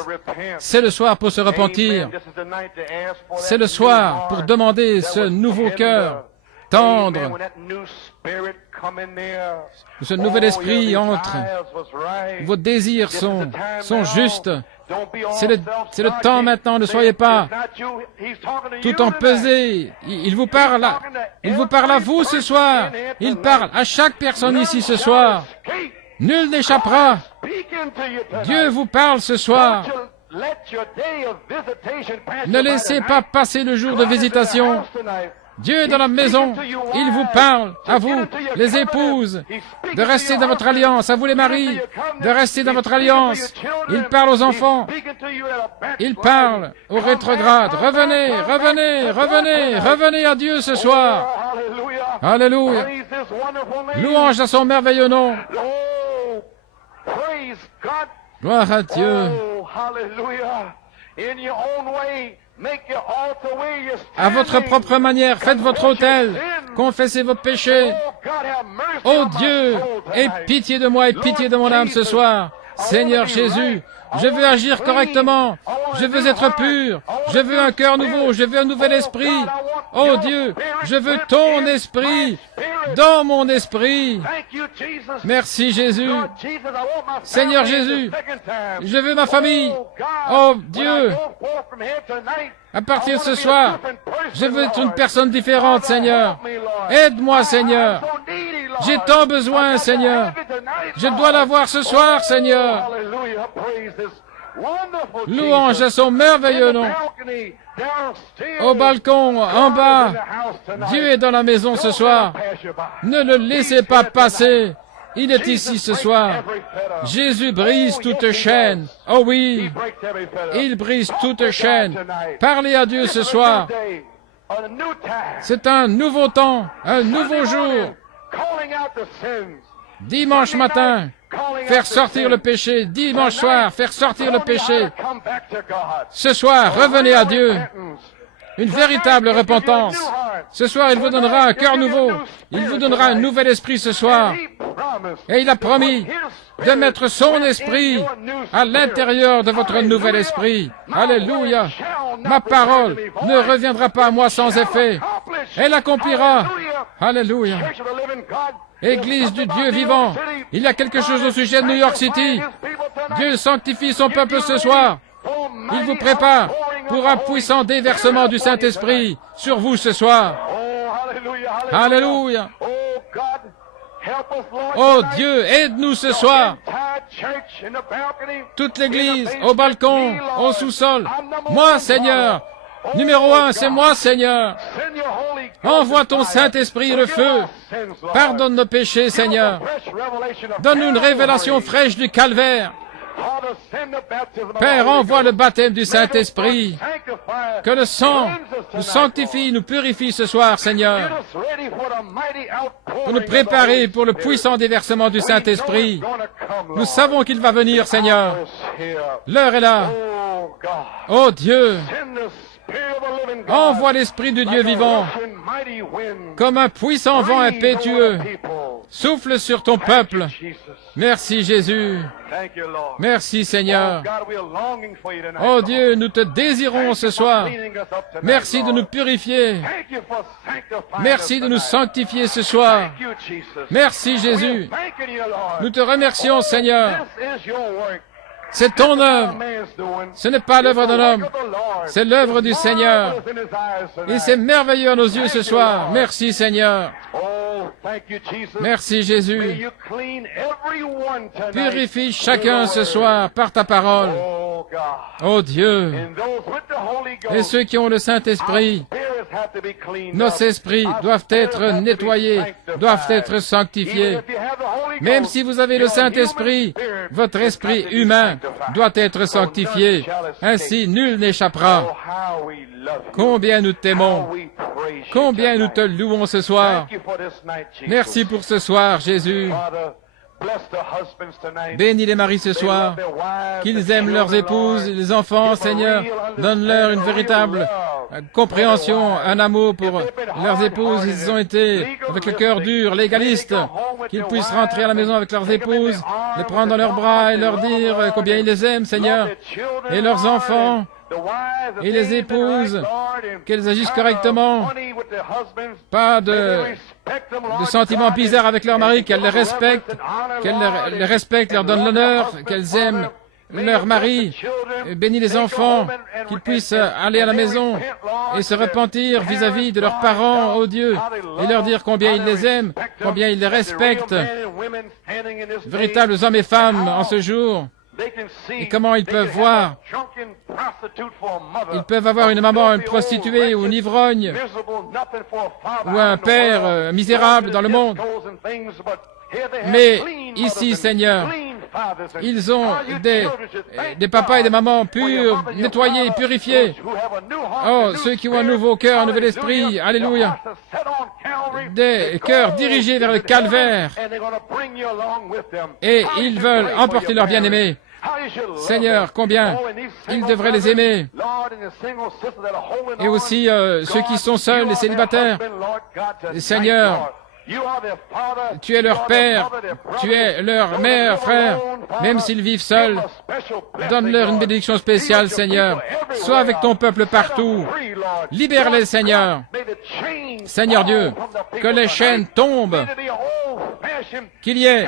C'est le soir pour se repentir. C'est le soir pour demander ce nouveau cœur tendre. Ce nouvel esprit entre. Vos désirs sont justes. C'est le temps maintenant. Ne soyez pas tout empesé. Il vous parle à vous ce soir. Il parle à chaque personne ici ce soir. Nul n'échappera. Dieu vous parle ce soir. Ne laissez pas passer le jour de visitation. Dieu est dans la maison. Il vous parle, à vous, les épouses, de rester dans votre alliance, à vous les maris, de rester dans votre alliance. Il parle aux enfants. Il parle aux rétrogrades. Revenez, revenez, revenez, revenez à Dieu ce soir. Alléluia. Louange à son merveilleux nom. Gloire à Dieu. À votre propre manière, faites votre autel, confessez vos péchés. Oh Dieu, aie pitié de moi et pitié de mon âme ce soir. Seigneur Jésus, je veux agir correctement, je veux être pur, je veux un cœur nouveau, je veux un nouvel esprit. Oh Dieu, je veux ton esprit dans mon esprit. Merci Jésus. Seigneur Jésus, je veux ma famille. Oh Dieu, à partir de ce soir, je veux être une personne différente, Seigneur. Aide-moi, Seigneur. J'ai tant besoin, Seigneur. Je dois l'avoir ce soir, Seigneur. Louange à son merveilleux nom. Au balcon, en bas, Dieu est dans la maison ce soir. Ne le laissez pas passer. Il est ici ce soir. Jésus brise toute chaîne. Oh oui, il brise toute chaîne. Parlez à Dieu ce soir. C'est un nouveau temps, un nouveau jour. Dimanche matin, faire sortir le péché. Dimanche soir, faire sortir le péché. Ce soir, revenez à Dieu. Une véritable repentance. Ce soir, il vous donnera un cœur nouveau. Il vous donnera un nouvel esprit ce soir. Et il a promis de mettre son esprit à l'intérieur de votre nouvel esprit. Alléluia. Ma parole ne reviendra pas à moi sans effet. Elle accomplira. Alléluia. Église du Dieu vivant. Il y a quelque chose au sujet de New York City. Dieu sanctifie son peuple ce soir. Il vous prépare pour un puissant déversement du Saint-Esprit sur vous ce soir. Alléluia. Oh Dieu, aide-nous ce soir. Toute l'Église, au balcon, au sous-sol. Moi, Seigneur. Numéro 1, c'est moi, Seigneur. Envoie ton Saint-Esprit et le feu. Pardonne nos péchés, Seigneur. Donne-nous une révélation fraîche du calvaire. Père, envoie le baptême du Saint-Esprit. Que le sang nous sanctifie, nous purifie ce soir, Seigneur. Pour nous préparer pour le puissant déversement du Saint-Esprit. Nous savons qu'il va venir, Seigneur. L'heure est là. Oh Dieu, envoie l'Esprit du Dieu vivant comme un puissant vent impétueux. Souffle sur ton peuple. Merci Jésus. Merci Seigneur. Oh Dieu, nous te désirons ce soir. Merci de nous purifier. Merci de nous sanctifier ce soir. Merci Jésus. Nous te remercions Seigneur. C'est ton œuvre. Ce n'est pas l'œuvre d'un homme. C'est l'œuvre du Seigneur. Et c'est merveilleux à nos yeux ce soir. Merci Seigneur. Merci Jésus. Purifie chacun ce soir par ta parole. Oh Dieu. Et ceux qui ont le Saint-Esprit, nos esprits doivent être nettoyés, doivent être sanctifiés. Même si vous avez le Saint-Esprit, votre esprit humain doit être sanctifié. Ainsi, nul n'échappera. Combien nous t'aimons. Combien nous te louons ce soir. Merci pour ce soir, Jésus. Bénis les maris ce soir, qu'ils aiment leurs épouses, les enfants, Seigneur, donne-leur une véritable compréhension, un amour pour leurs épouses. Ils ont été avec le cœur dur, légaliste, qu'ils puissent rentrer à la maison avec leurs épouses, les prendre dans leurs bras et leur dire combien ils les aiment, Seigneur, et leurs enfants, et les épouses, qu'elles agissent correctement, pas de sentiments bizarres avec leur mari, qu'elles les respectent, leur donnent l'honneur, qu'elles aiment leur mari, bénis les enfants, qu'ils puissent aller à la maison et se repentir vis-à-vis de leurs parents, oh Dieu, et leur dire combien ils les aiment, combien ils les respectent, véritables hommes et femmes en ce jour. Et comment ils peuvent voir? Ils peuvent avoir une maman, une prostituée ou une ivrogne ou un père misérable dans le monde. Mais ici, Seigneur, ils ont des papas et des mamans purs, nettoyés, purifiés. Oh, ceux qui ont un nouveau cœur, un nouvel esprit, alléluia. Des cœurs dirigés vers le calvaire. Et ils veulent emporter leur bien-aimé. Seigneur, combien ils devraient les aimer. Et aussi ceux qui sont seuls, les célibataires. Seigneur, tu es leur père, tu es leur mère, frère, même s'ils vivent seuls. Donne-leur une bénédiction spéciale, Seigneur. Sois avec ton peuple partout. Libère-les, Seigneur. Seigneur Dieu, que les chaînes tombent, qu'il y ait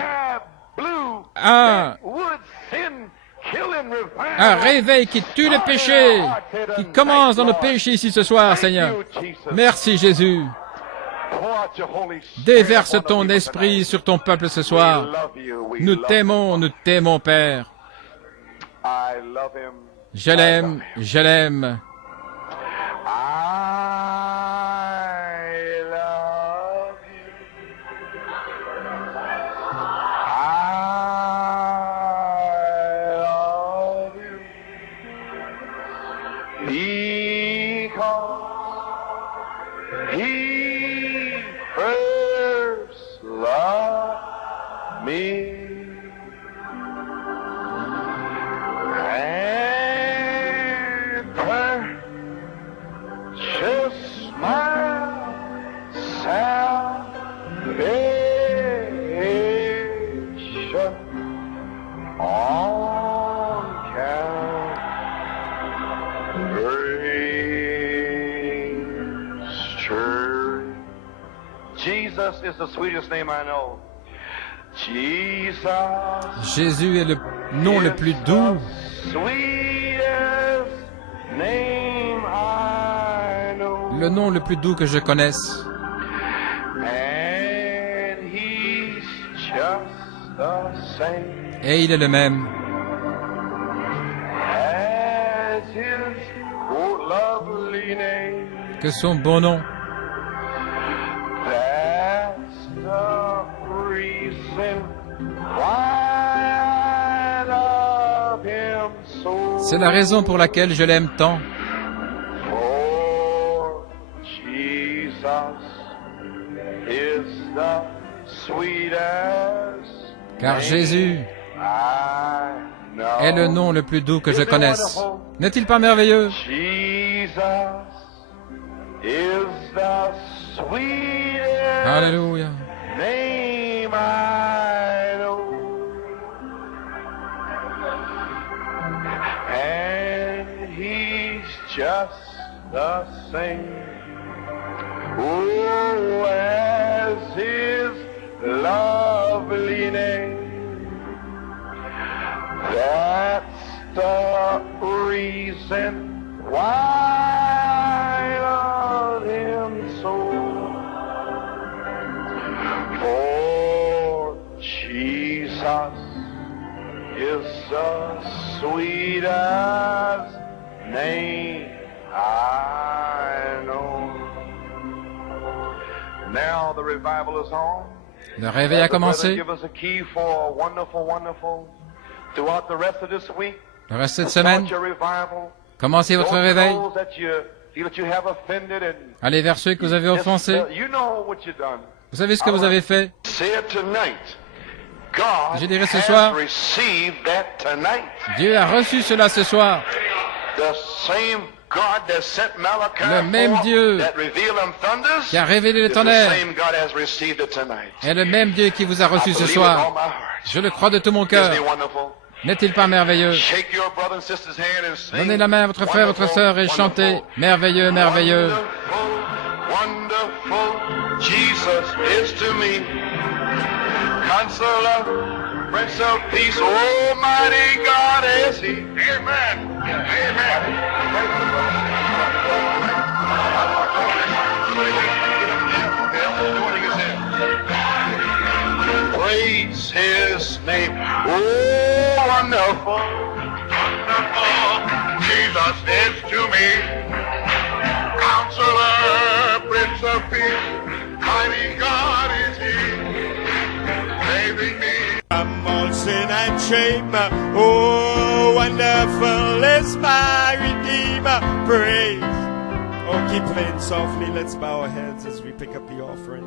un réveil qui tue le péché, qui commence dans le péché ici ce soir, Seigneur. Merci, Jésus. Déverse ton esprit sur ton peuple ce soir. Nous t'aimons, Père. Je l'aime, je l'aime. Jesus is the sweetest name I know. Jesus Jésus est le nom le plus doux. Sweetest name I know. Le nom le plus doux que je connaisse. And he's just the same Et il est le même as his lovely name. que son bon nom. That's the reason why I love him so. C'est la raison pour laquelle je l'aime tant. For Jesus is the sweetest. Car Jésus I know. est le nom le plus doux que je connaisse. N'est-il pas merveilleux? Jesus is the sweetest Alléluia. name I know. And he's just the same. Oh, as his lovely name. That's the reason why I love him so. For Jesus is the sweetest name I know. Now the revival is on. Le réveil a commencé. Give us a key for wonderful, wonderful. Throughout the rest of this week, Le reste de cette semaine, start your revival. commencez votre réveil. Those that you feel that you have offended and Allez vers ceux que vous avez offensés. you know what you've done. Vous savez ce que vous avez fait? Say it tonight. God Je dirais ce has soir, received that tonight. Dieu a reçu cela ce soir. The same God that sent Malachi Le même forth, Dieu that revealed them thunders, qui a révélé les is the tonnerres same God has received it tonight. est le même Dieu qui vous a reçu I ce believe with all soir. my heart. Je le crois de tout mon cœur. Isn't he wonderful? N'est-il pas merveilleux? Shake your brother and sister's hand and sing. Donnez la main à votre frère, votre sœur et chantez. Wonderful. Merveilleux, merveilleux. Wonderful, wonderful, Jesus is to me. Counselor, Prince of Peace, Almighty God is He. Amen. Praise His name. Oh, wonderful, wonderful, Jesus is to me. Counselor, Prince of Peace, mighty God is He, saving me. I'm all sin and shame. Oh, wonderful is my Redeemer. Praise. Oh, keep playing softly. Let's bow our heads as we pick up the offering.